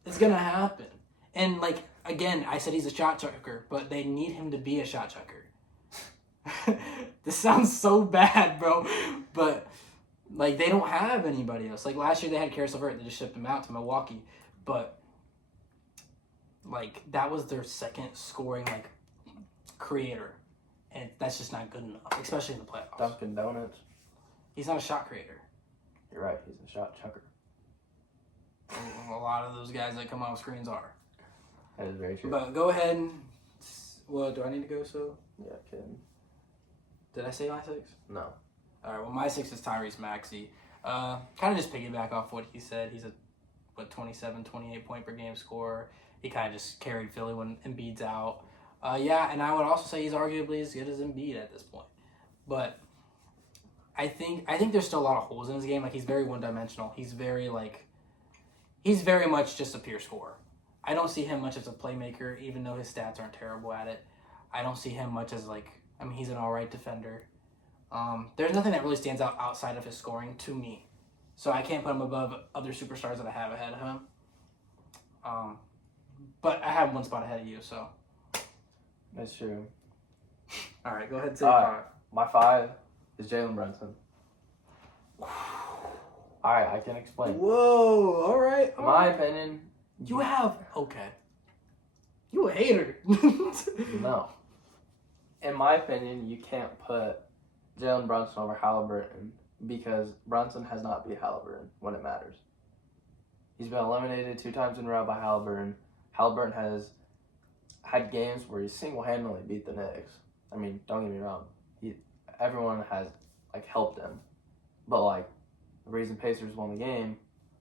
It's gonna happen. And like again, I said he's a shot chucker, but they need him to be a shot chucker. This sounds so bad, bro, but like they don't have anybody else. Like last year they had Karis LeVert, they just shipped him out to Milwaukee, but like that was their second scoring like creator, and that's just not good enough, especially in the playoffs. Dunkin' Donuts. He's not a shot creator. You're right. He's a shot chucker. A lot of those guys that come off screens are. That is very true. But go ahead. Well, do I need to go? So Yeah, kidding. did I say my 6? No. All right. Well, my 6 is Tyrese Maxey. Kind of just piggyback off what he said. He's a 27, 28 point per game scorer. He kind of just carried Philly when Embiid's out. Yeah, and I would also say he's arguably as good as Embiid at this point. But I think there's still a lot of holes in his game. Like he's very one dimensional. He's very much just a pure scorer. I don't see him much as a playmaker, even though his stats aren't terrible at it. I don't see him much as he's an all right defender. There's nothing that really stands out outside of his scoring to me. So I can't put him above other superstars that I have ahead of him. But I have one spot ahead of you, so. That's true. All right, go ahead and say 5. My 5 is Jalen Brunson. All right, I can explain. Whoa, all right. In my opinion, You have... Okay. You a hater. no. In my opinion, you can't put Jalen Brunson over Halliburton because Brunson has not beat Halliburton when it matters. He's been eliminated 2 times in a row by Halliburton. Halliburton has had games where he single-handedly beat the Knicks. I mean, don't get me wrong. Everyone has, helped him. But, the reason Pacers won the game,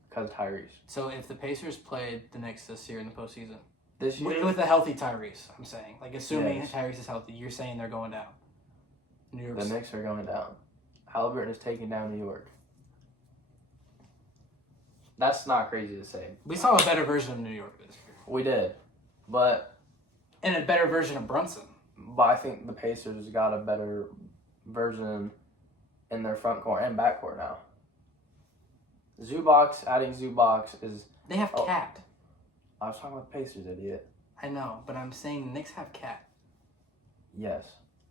because of Tyrese. So if the Pacers played the Knicks this year in the postseason, This year, with a healthy Tyrese, I'm saying. Assuming Yes. Tyrese is healthy, you're saying they're going down. New York. the Knicks are going down. Halliburton is taking down New York. That's not crazy to say. We saw a better version of New York this year. We did. But And a better version of Brunson. I think the Pacers got a better version in their front court and back court now. Adding Zubac is... They have Oh. Cat. I was talking about the Pacers, idiot. I know, but I'm saying the Knicks have Cat. Yes.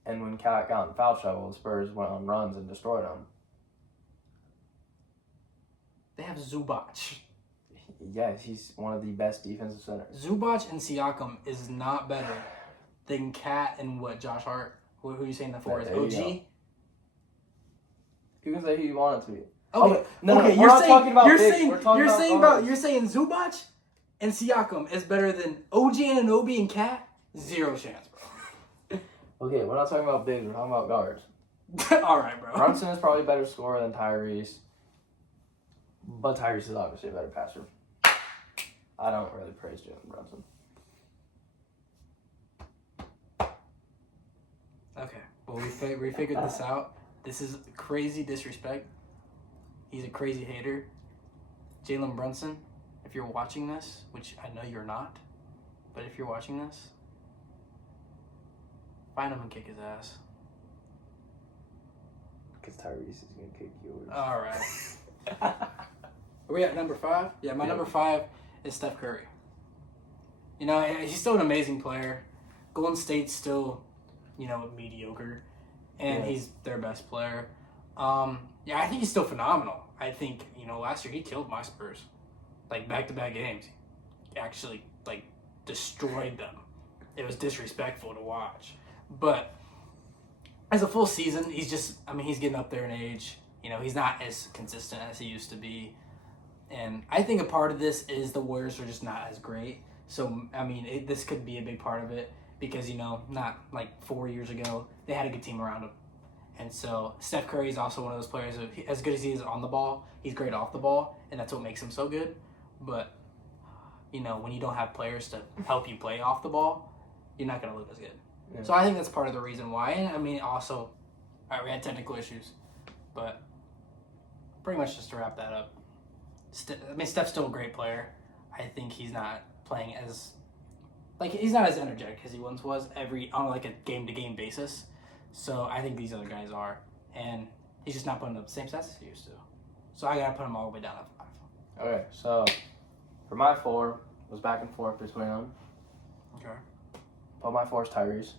And when Cat got in foul trouble, the Spurs went on runs and destroyed them. They have Zubac. Yes, he's one of the best defensive centers. Zubac and Siakam is not better than Cat and Josh Hart? Who are you saying that for? Is There you OG? go. You can say who you want it to be. Okay, No, okay. we're not talking about bigs. We're talking about guards. You're saying Zubac and Siakam is better than OG and Anunoby and Cat? Zero chance, bro. Okay, we're not talking about bigs. We're talking about guards. All right, bro. Brunson is probably a better scorer than Tyrese. But Tyrese is obviously a better passer. I don't really praise Jalen Brunson. Okay, well, we figured this out. This is crazy disrespect. He's a crazy hater. Jalen Brunson, if you're watching this, which I know you're not, but if you're watching this, find him and kick his ass. Because Tyrese is going to kick yours. All right. Are we at number 5? Yeah, my number 5 is Steph Curry. You know, he's still an amazing player. Golden State's still, mediocre, and he's their best player. Yeah, I think he's still phenomenal. I think, last year he killed my Spurs. Back-to-back games. He actually, destroyed them. It was disrespectful to watch. But as a full season, he's getting up there in age. He's not as consistent as he used to be. And I think a part of this is the Warriors are just not as great. So, this could be a big part of it because, not 4 years ago, they had a good team around him. And so Steph Curry is also one of those players who, as good as he is on the ball, he's great off the ball, and that's what makes him so good. But, when you don't have players to help you play off the ball, you're not going to look as good. Yeah. So I think that's part of the reason why. And, also, we had technical issues. But pretty much just to wrap that up. Steph's still a great player. I think he's not playing as like he's not as energetic as he once was on like a game to game basis. So I think these other guys are, and he's just not putting up the same stats as he used to. So I gotta put him all the way down at 5. Okay, so for my 4, it was back and forth between them. Okay. But my 4 is Tyrese.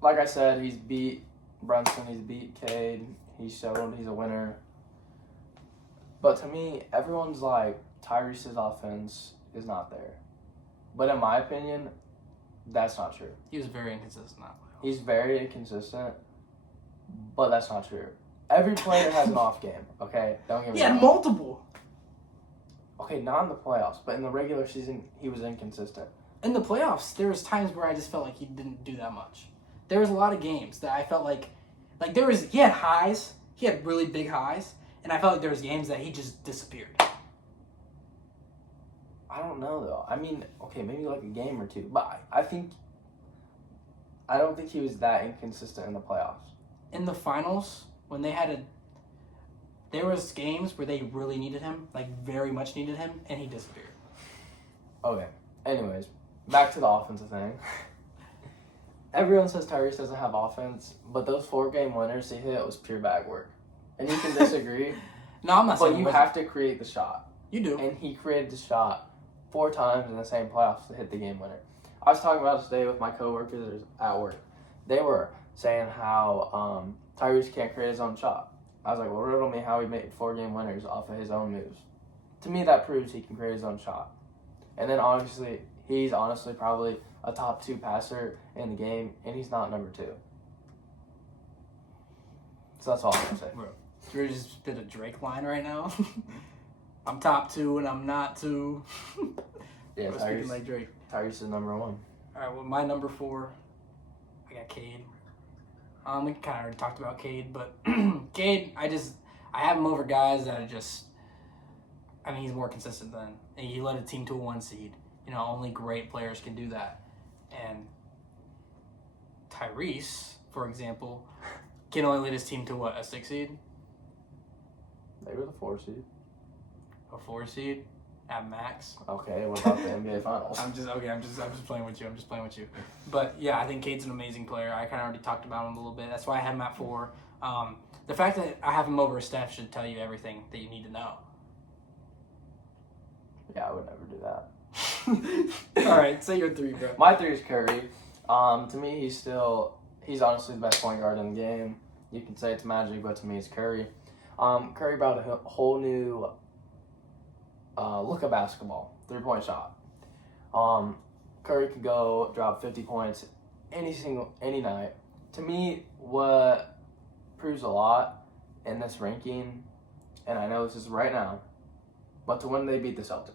Like I said, he's beat Brunson, he's beat Cade, he's shown he's a winner. But to me, everyone's like, Tyrese's offense is not there. But in my opinion, that's not true. He was very inconsistent that way. He's very inconsistent, but that's not true. Every player has an off game, okay? Don't get me He had wrong. multiple. Okay, not in the playoffs, but in the regular season, he was inconsistent. In the playoffs, there was times where I just felt like he didn't do that much. There was a lot of games that I felt like he had highs, he had really big highs, and I felt like there was games that he just disappeared. I don't know, though. I mean, okay, maybe like a game or two, but I don't think he was that inconsistent in the playoffs. In the finals, when there was games where they really needed him, like very much needed him, and he disappeared. Okay, anyways, back to the offensive thing. Everyone says Tyrese doesn't have offense, but those 4-game winners he hit was pure bag work. And you can disagree, No, I'm not saying but he you wasn't. have to create the shot. You do. And he created the shot 4 times in the same playoffs to hit the game winner. I was talking about this today with my coworkers at work. They were saying how Tyrese can't create his own shot. I was like, well, riddle me how he made 4-game winners off of his own moves. To me, that proves he can create his own shot. And then obviously, he's honestly probably a top 2 passer in the game, and he's not number 2. So that's all I'm gonna say. Bro, you just did a Drake line right now. I'm top 2 and I'm not 2. Yeah, Bro, speaking like Drake. Tyrese is number 1. All right, well, my number 4, I got Cade. We kind of already talked about Cade, but Cade, I have him over guys that are just, I mean, he's more consistent than, and he led a team to a 1 seed. You know, only great players can do that. And Tyrese, for example, can only lead his team to what, a 6 seed? They were the 4 seed. A 4 seed at max. Okay, what about the NBA Finals? I'm just playing with you. But yeah, I think Cade's an amazing player. I kind of already talked about him a little bit. That's why I have him at 4. The fact that I have him over Steph should tell you everything that you need to know. Yeah, I would never do that. All right, say your 3, bro. My 3 is Curry. To me, he's honestly the best point guard in the game. You can say it's Magic, but to me, it's Curry. Curry brought a whole new look at basketball, 3-point shot. Curry could go drop 50 points any night. To me, what proves a lot in this ranking, and I know this is right now, but to when they beat the Celtics.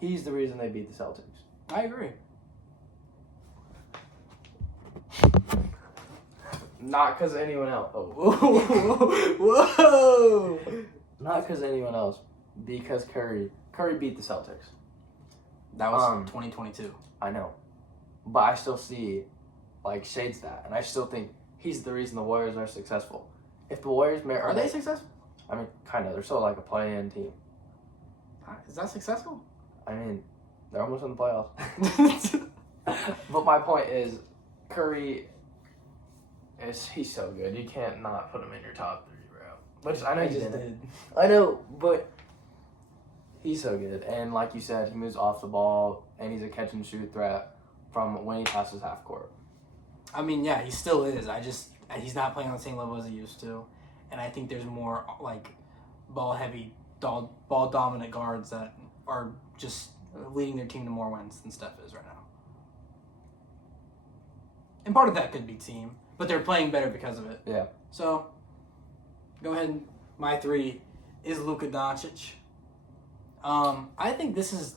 He's the reason they beat the Celtics. I agree. Not because of anyone else. Oh. Whoa! Not because of anyone else. Because Curry beat the Celtics. That was 2022. I know. But I still see, like, shades that. And I still think he's the reason the Warriors are successful. If the Warriors... Are they successful? I mean, kind of. They're still like a play-in team. Is that successful? I mean, they're almost in the playoffs. But my point is, Curry... He's so good. You can't not put him in your top 3, bro. Which I know you just did. I know, but he's so good. And like you said, he moves off the ball, and he's a catch-and-shoot threat from when he passes half court. I mean, yeah, he still is. He's not playing on the same level as he used to. And I think there's more, like, ball-heavy, ball-dominant guards that are just leading their team to more wins than Steph is right now. And part of that could be team. But they're playing better because of it. Yeah. So, go ahead. And my 3 is Luka Doncic. I think this is,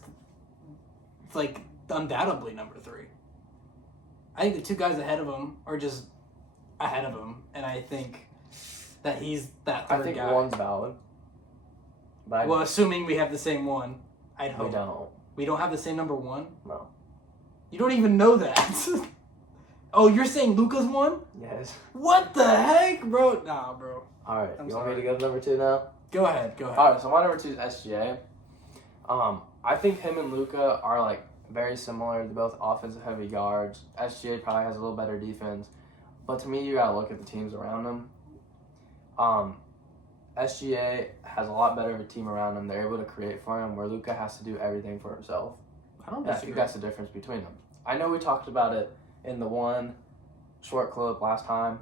like, undoubtedly number 3. I think the 2 guys ahead of him are just ahead of him. And I think that he's that 3rd guy. I think one's valid. But Well, assuming we have the same one, I'd hope. we don't. We don't have the same number 1? No. You don't even know that. Oh, you're saying Luka's 1? Yes. What the heck, bro? Nah, bro. All right. I'm You want sorry. me to go to number 2 now? Go ahead. All right. So my number 2 is SGA. I I think him and Luka are like very similar. They're both offensive heavy guards. SGA probably has a little better defense, but to me, you gotta look at the teams around them. SGA has a lot better of a team around him. They're able to create for him, where Luka has to do everything for himself. I don't And I think that's the difference between them. I know we talked about it in the one short clip last time.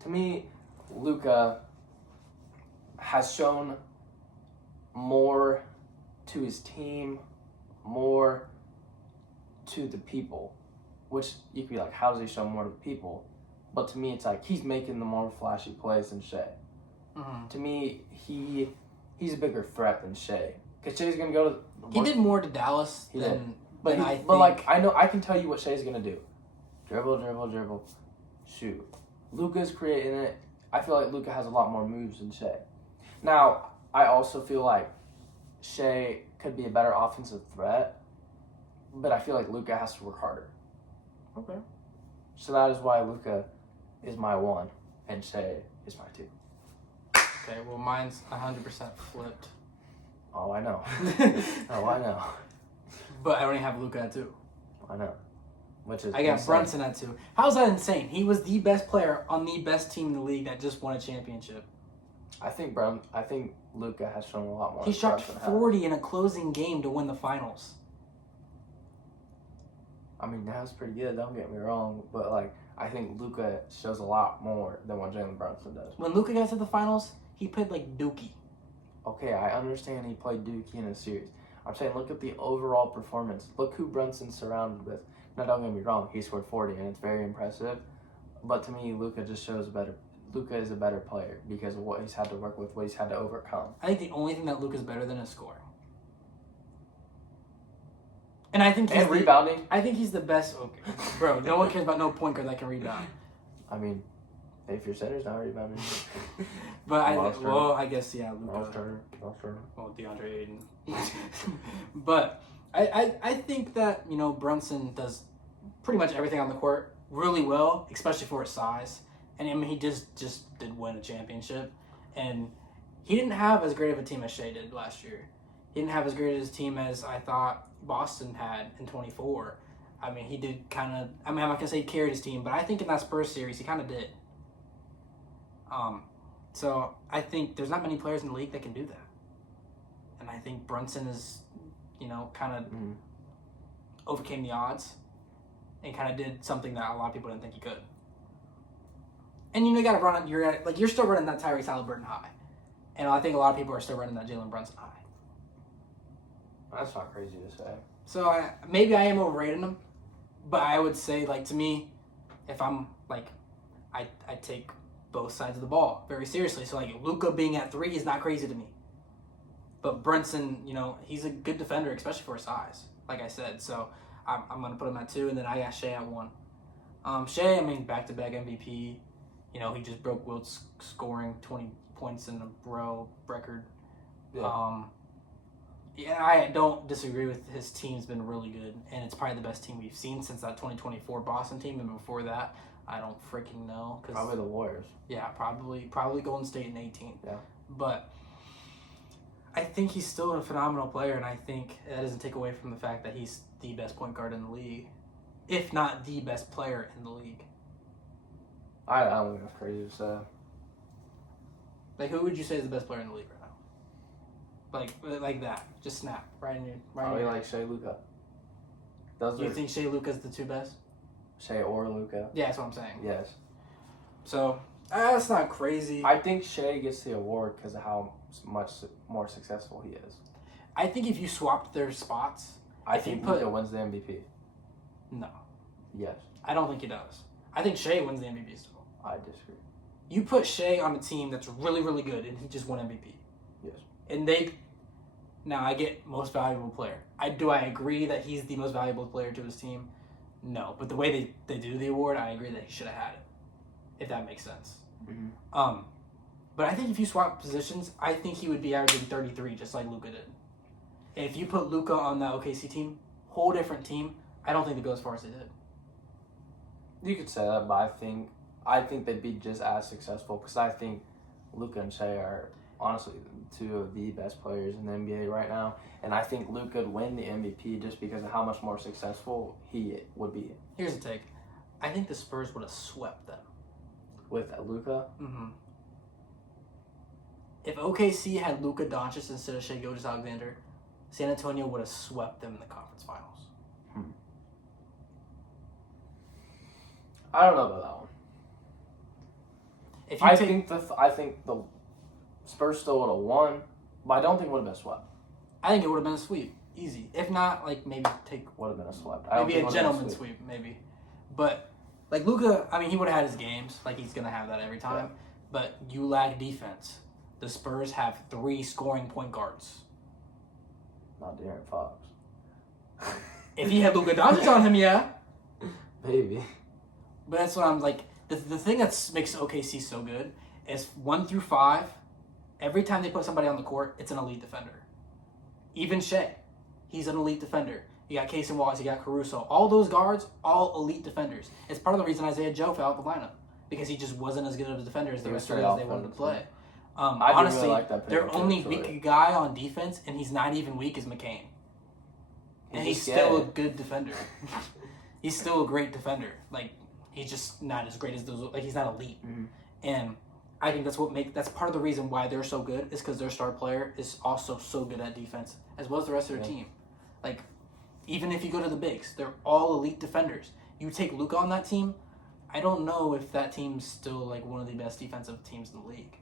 To me, Luka has shown more to his team, more to the people, which you could be like, how does he show more to the people? But to me, it's like he's making the more flashy plays than Shea. Mm-hmm. To me, he's a bigger threat than Shea. Because Shea's going to go to... He did more to Dallas He than... did. But, I know, I can tell you what Shea's going to do. Dribble, dribble, dribble, shoot. Luka's creating it. I feel like Luka has a lot more moves than Shea. Now, I also feel like Shea could be a better offensive threat, but I feel like Luka has to work harder. Okay. So that is why Luka is my 1 and Shea is my 2. Okay, well, mine's 100% flipped. Oh, I know. Oh, I know. But I only have Luka at 2. I know. Which is I got insane. Brunson at 2. How's that insane? He was the best player on the best team in the league that just won a championship. I think Luka has shown a lot more. He shot Brunson has. 40 in a closing game to win the finals. I mean, that was pretty good. Don't get me wrong, but like I think Luka shows a lot more than what Jalen Brunson does. When Luka got to the finals, he played like Dookie. Okay, I understand he played Dookie in a series. I'm saying look at the overall performance. Look who Brunson's surrounded with. Now, don't get me wrong. He scored 40, and it's very impressive. But to me, Luka just shows Luka is a better player because of what he's had to work with, what he's had to overcome. I think the only thing that Luka's better than is scoring. And I think he's rebounding. I think he's the best. Okay. Bro, no one cares about no point guard that can rebound. I mean, if your center's not rebounding. But I guess yeah, Luka. Turner. Well, DeAndre Ayton. But I think that, Brunson does pretty much everything on the court really well, especially for his size. And I mean, he just did win a championship, and he didn't have as great of a team as Shea did last year. He didn't have as great as a team as I thought Boston had in 24. I mean, he did I'm not going to say he carried his team, but I think in that Spurs series, he kind of did. So I think there's not many players in the league that can do that. And I think Brunson is, kind of overcame the odds and kind of did something that a lot of people didn't think he could. And you got to run, you're still running that Tyrese Halliburton high. And I think a lot of people are still running that Jalen Brunson high. That's not crazy to say. So maybe I am overrating him, but I would say, to me, if I'm, I take both sides of the ball very seriously. So, Luka being at 3 is not crazy to me. But Brunson, he's a good defender, especially for his size, like I said. So, I'm going to put him at 2, and then I got Shea at 1. Shea, back-to-back MVP. He just broke Wilt's scoring 20 points in a row record. Yeah. Yeah, I don't disagree with his team's been really good, and it's probably the best team we've seen since that 2024 Boston team, and before that, I don't freaking know. Probably the Warriors. Yeah, probably Golden State in 18. Yeah. But I think he's still a phenomenal player, and I think that doesn't take away from the fact that he's the best point guard in the league, if not the best player in the league. I don't think that's crazy to say. Who would you say is the best player in the league right now? Like that. Just snap. Right in your Probably Shea Luka. You think Shea Luka's the 2 best? Shea or Luka? Yeah, that's what I'm saying. Yes. So, that's not crazy. I think Shea gets the award because of how much more successful he is. I think if you swapped their spots... I think Luka wins the MVP. No. Yes. I don't think he does. I think Shea wins the MVP still. I disagree. You put Shea on a team that's really, really good, and he just won MVP. Yes. And now I get most valuable player. Do I agree that he's the most valuable player to his team? No. But the way they do the award, I agree that he should have had it. If that makes sense. Mm-hmm. But I think if you swap positions, I think he would be averaging 33 just like Luka did. And if you put Luka on that OKC team, whole different team, I don't think they go as far as they did. You could say that, but I think they'd be just as successful because I think Luka and Shea are honestly two of the best players in the NBA right now, and I think Luka would win the MVP just because of how much more successful he would be. Here's the take. I think the Spurs would have swept them. With Luka? Mm-hmm. If OKC had Luka Doncic instead of Shai Gilgeous-Alexander, San Antonio would have swept them in the conference finals. I don't know about that one. If you I think the Spurs still would have won, but I don't think it would have been swept. I think it would have been a sweep, easy. If not, like maybe Would have been a swept. maybe a gentleman's sweep, maybe. But like Luka, I mean, he would have had his games, like he's gonna have that every time. Yeah. But you lack defense. The Spurs have 3 scoring point guards. Not De'Aaron Fox. If he had Luka Doncic on him, yeah. Maybe. But that's what I'm like. The thing that makes OKC so good is 1 through 5. Every time they put somebody on the court, it's an elite defender. Even Shea, he's an elite defender. You got Case and Wallace, you got Caruso. All those guards, all elite defenders. It's part of the reason Isaiah Joe fell out the lineup because he just wasn't as good of a defender as the rest of the guys they wanted to play. Honestly, really like that their only weak guy on defense, and he's not even weak, is McCain. And he's still a good defender. He's still a great defender. Like, he's just not as great as those. Like, he's not elite. Mm-hmm. And I think that's part of the reason why they're so good is because their star player is also so good at defense, as well as the rest of their team. Like, even if you go to the bigs, they're all elite defenders. You take Luka on that team, I don't know if that team's still like one of the best defensive teams in the league.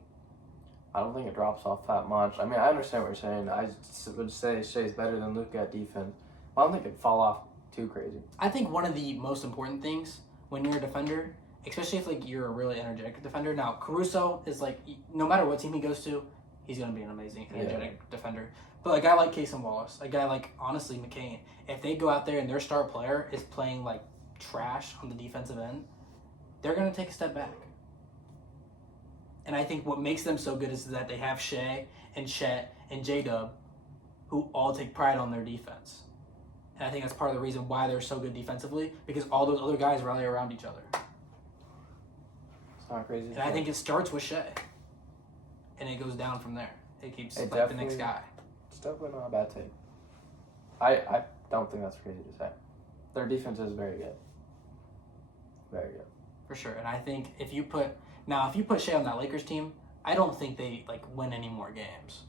I don't think it drops off that much. I mean, I understand what you're saying. I would say Shea's better than Luka at defense. I don't think it'd fall off too crazy. I think one of the most important things when you're a defender, especially if like you're a really energetic defender. Now, Caruso is like, no matter what team he goes to, he's going to be an amazing energetic defender. But a guy like Case and Wallace, a guy like, honestly, McCain, if they go out there and their star player is playing like trash on the defensive end, they're going to take a step back. And I think what makes them so good is that they have Shea and Chet and J-Dub who all take pride on their defense. And I think that's part of the reason why they're so good defensively, because all those other guys rally around each other. It's not crazy. And I think it starts with Shea. And it goes down from there. It keeps like the next guy. It's definitely not a bad take. I don't think that's crazy to say. Their defense is very good. Very good. For sure. And I think if you put Shea on that Lakers team, I don't think they like win any more games.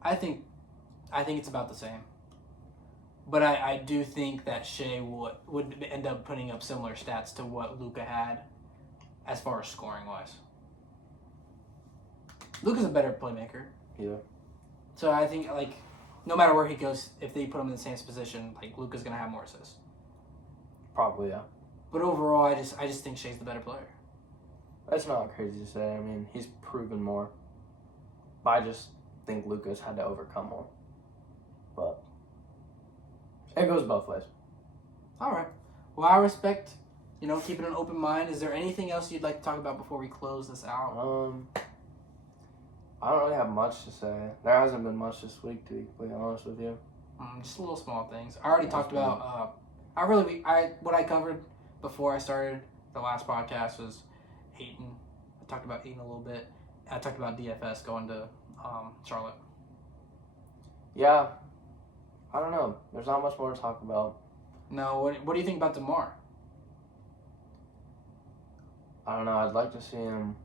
I think it's about the same. But I do think that Shea would end up putting up similar stats to what Luka had as far as scoring wise. Luka's a better playmaker. Yeah. So I think like no matter where he goes, if they put him in the same position, like Luka's gonna have more assists. Probably, yeah. But overall, I just think Shea's the better player. That's not crazy to say. I mean, he's proven more. But I just think Luka's had to overcome more. But it goes both ways. All right. Well, I respect, keeping an open mind. Is there anything else you'd like to talk about before we close this out? I don't really have much to say. There hasn't been much this week, to be completely honest with you. Just little small things. I already talked about. What I covered before I started the last podcast was Ayton. I talked about Ayton a little bit. I talked about DFS going to Charlotte. Yeah. I don't know. There's not much more to talk about. No, what do you think about DeMar? I don't know. I'd like to see him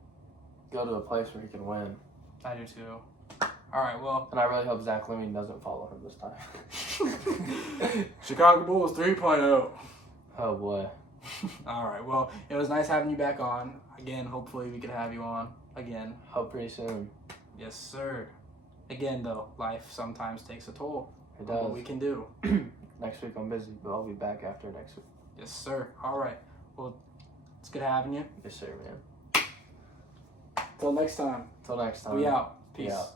go to a place where he can win. I do too. All right, well. And I really hope Zach Lemmy doesn't follow him this time. Chicago Bulls 3.0. Oh, boy. All right, well, it was nice having you back on. Again, hopefully we could have you on again. Hope pretty soon. Yes, sir. Again, though, life sometimes takes a toll. It does. What we can do. Next week I'm busy, but I'll be back after next week. Yes, sir. All right. Well, it's good having you. Yes, sir, man. Till next time. Till next time. We out. Peace. We out.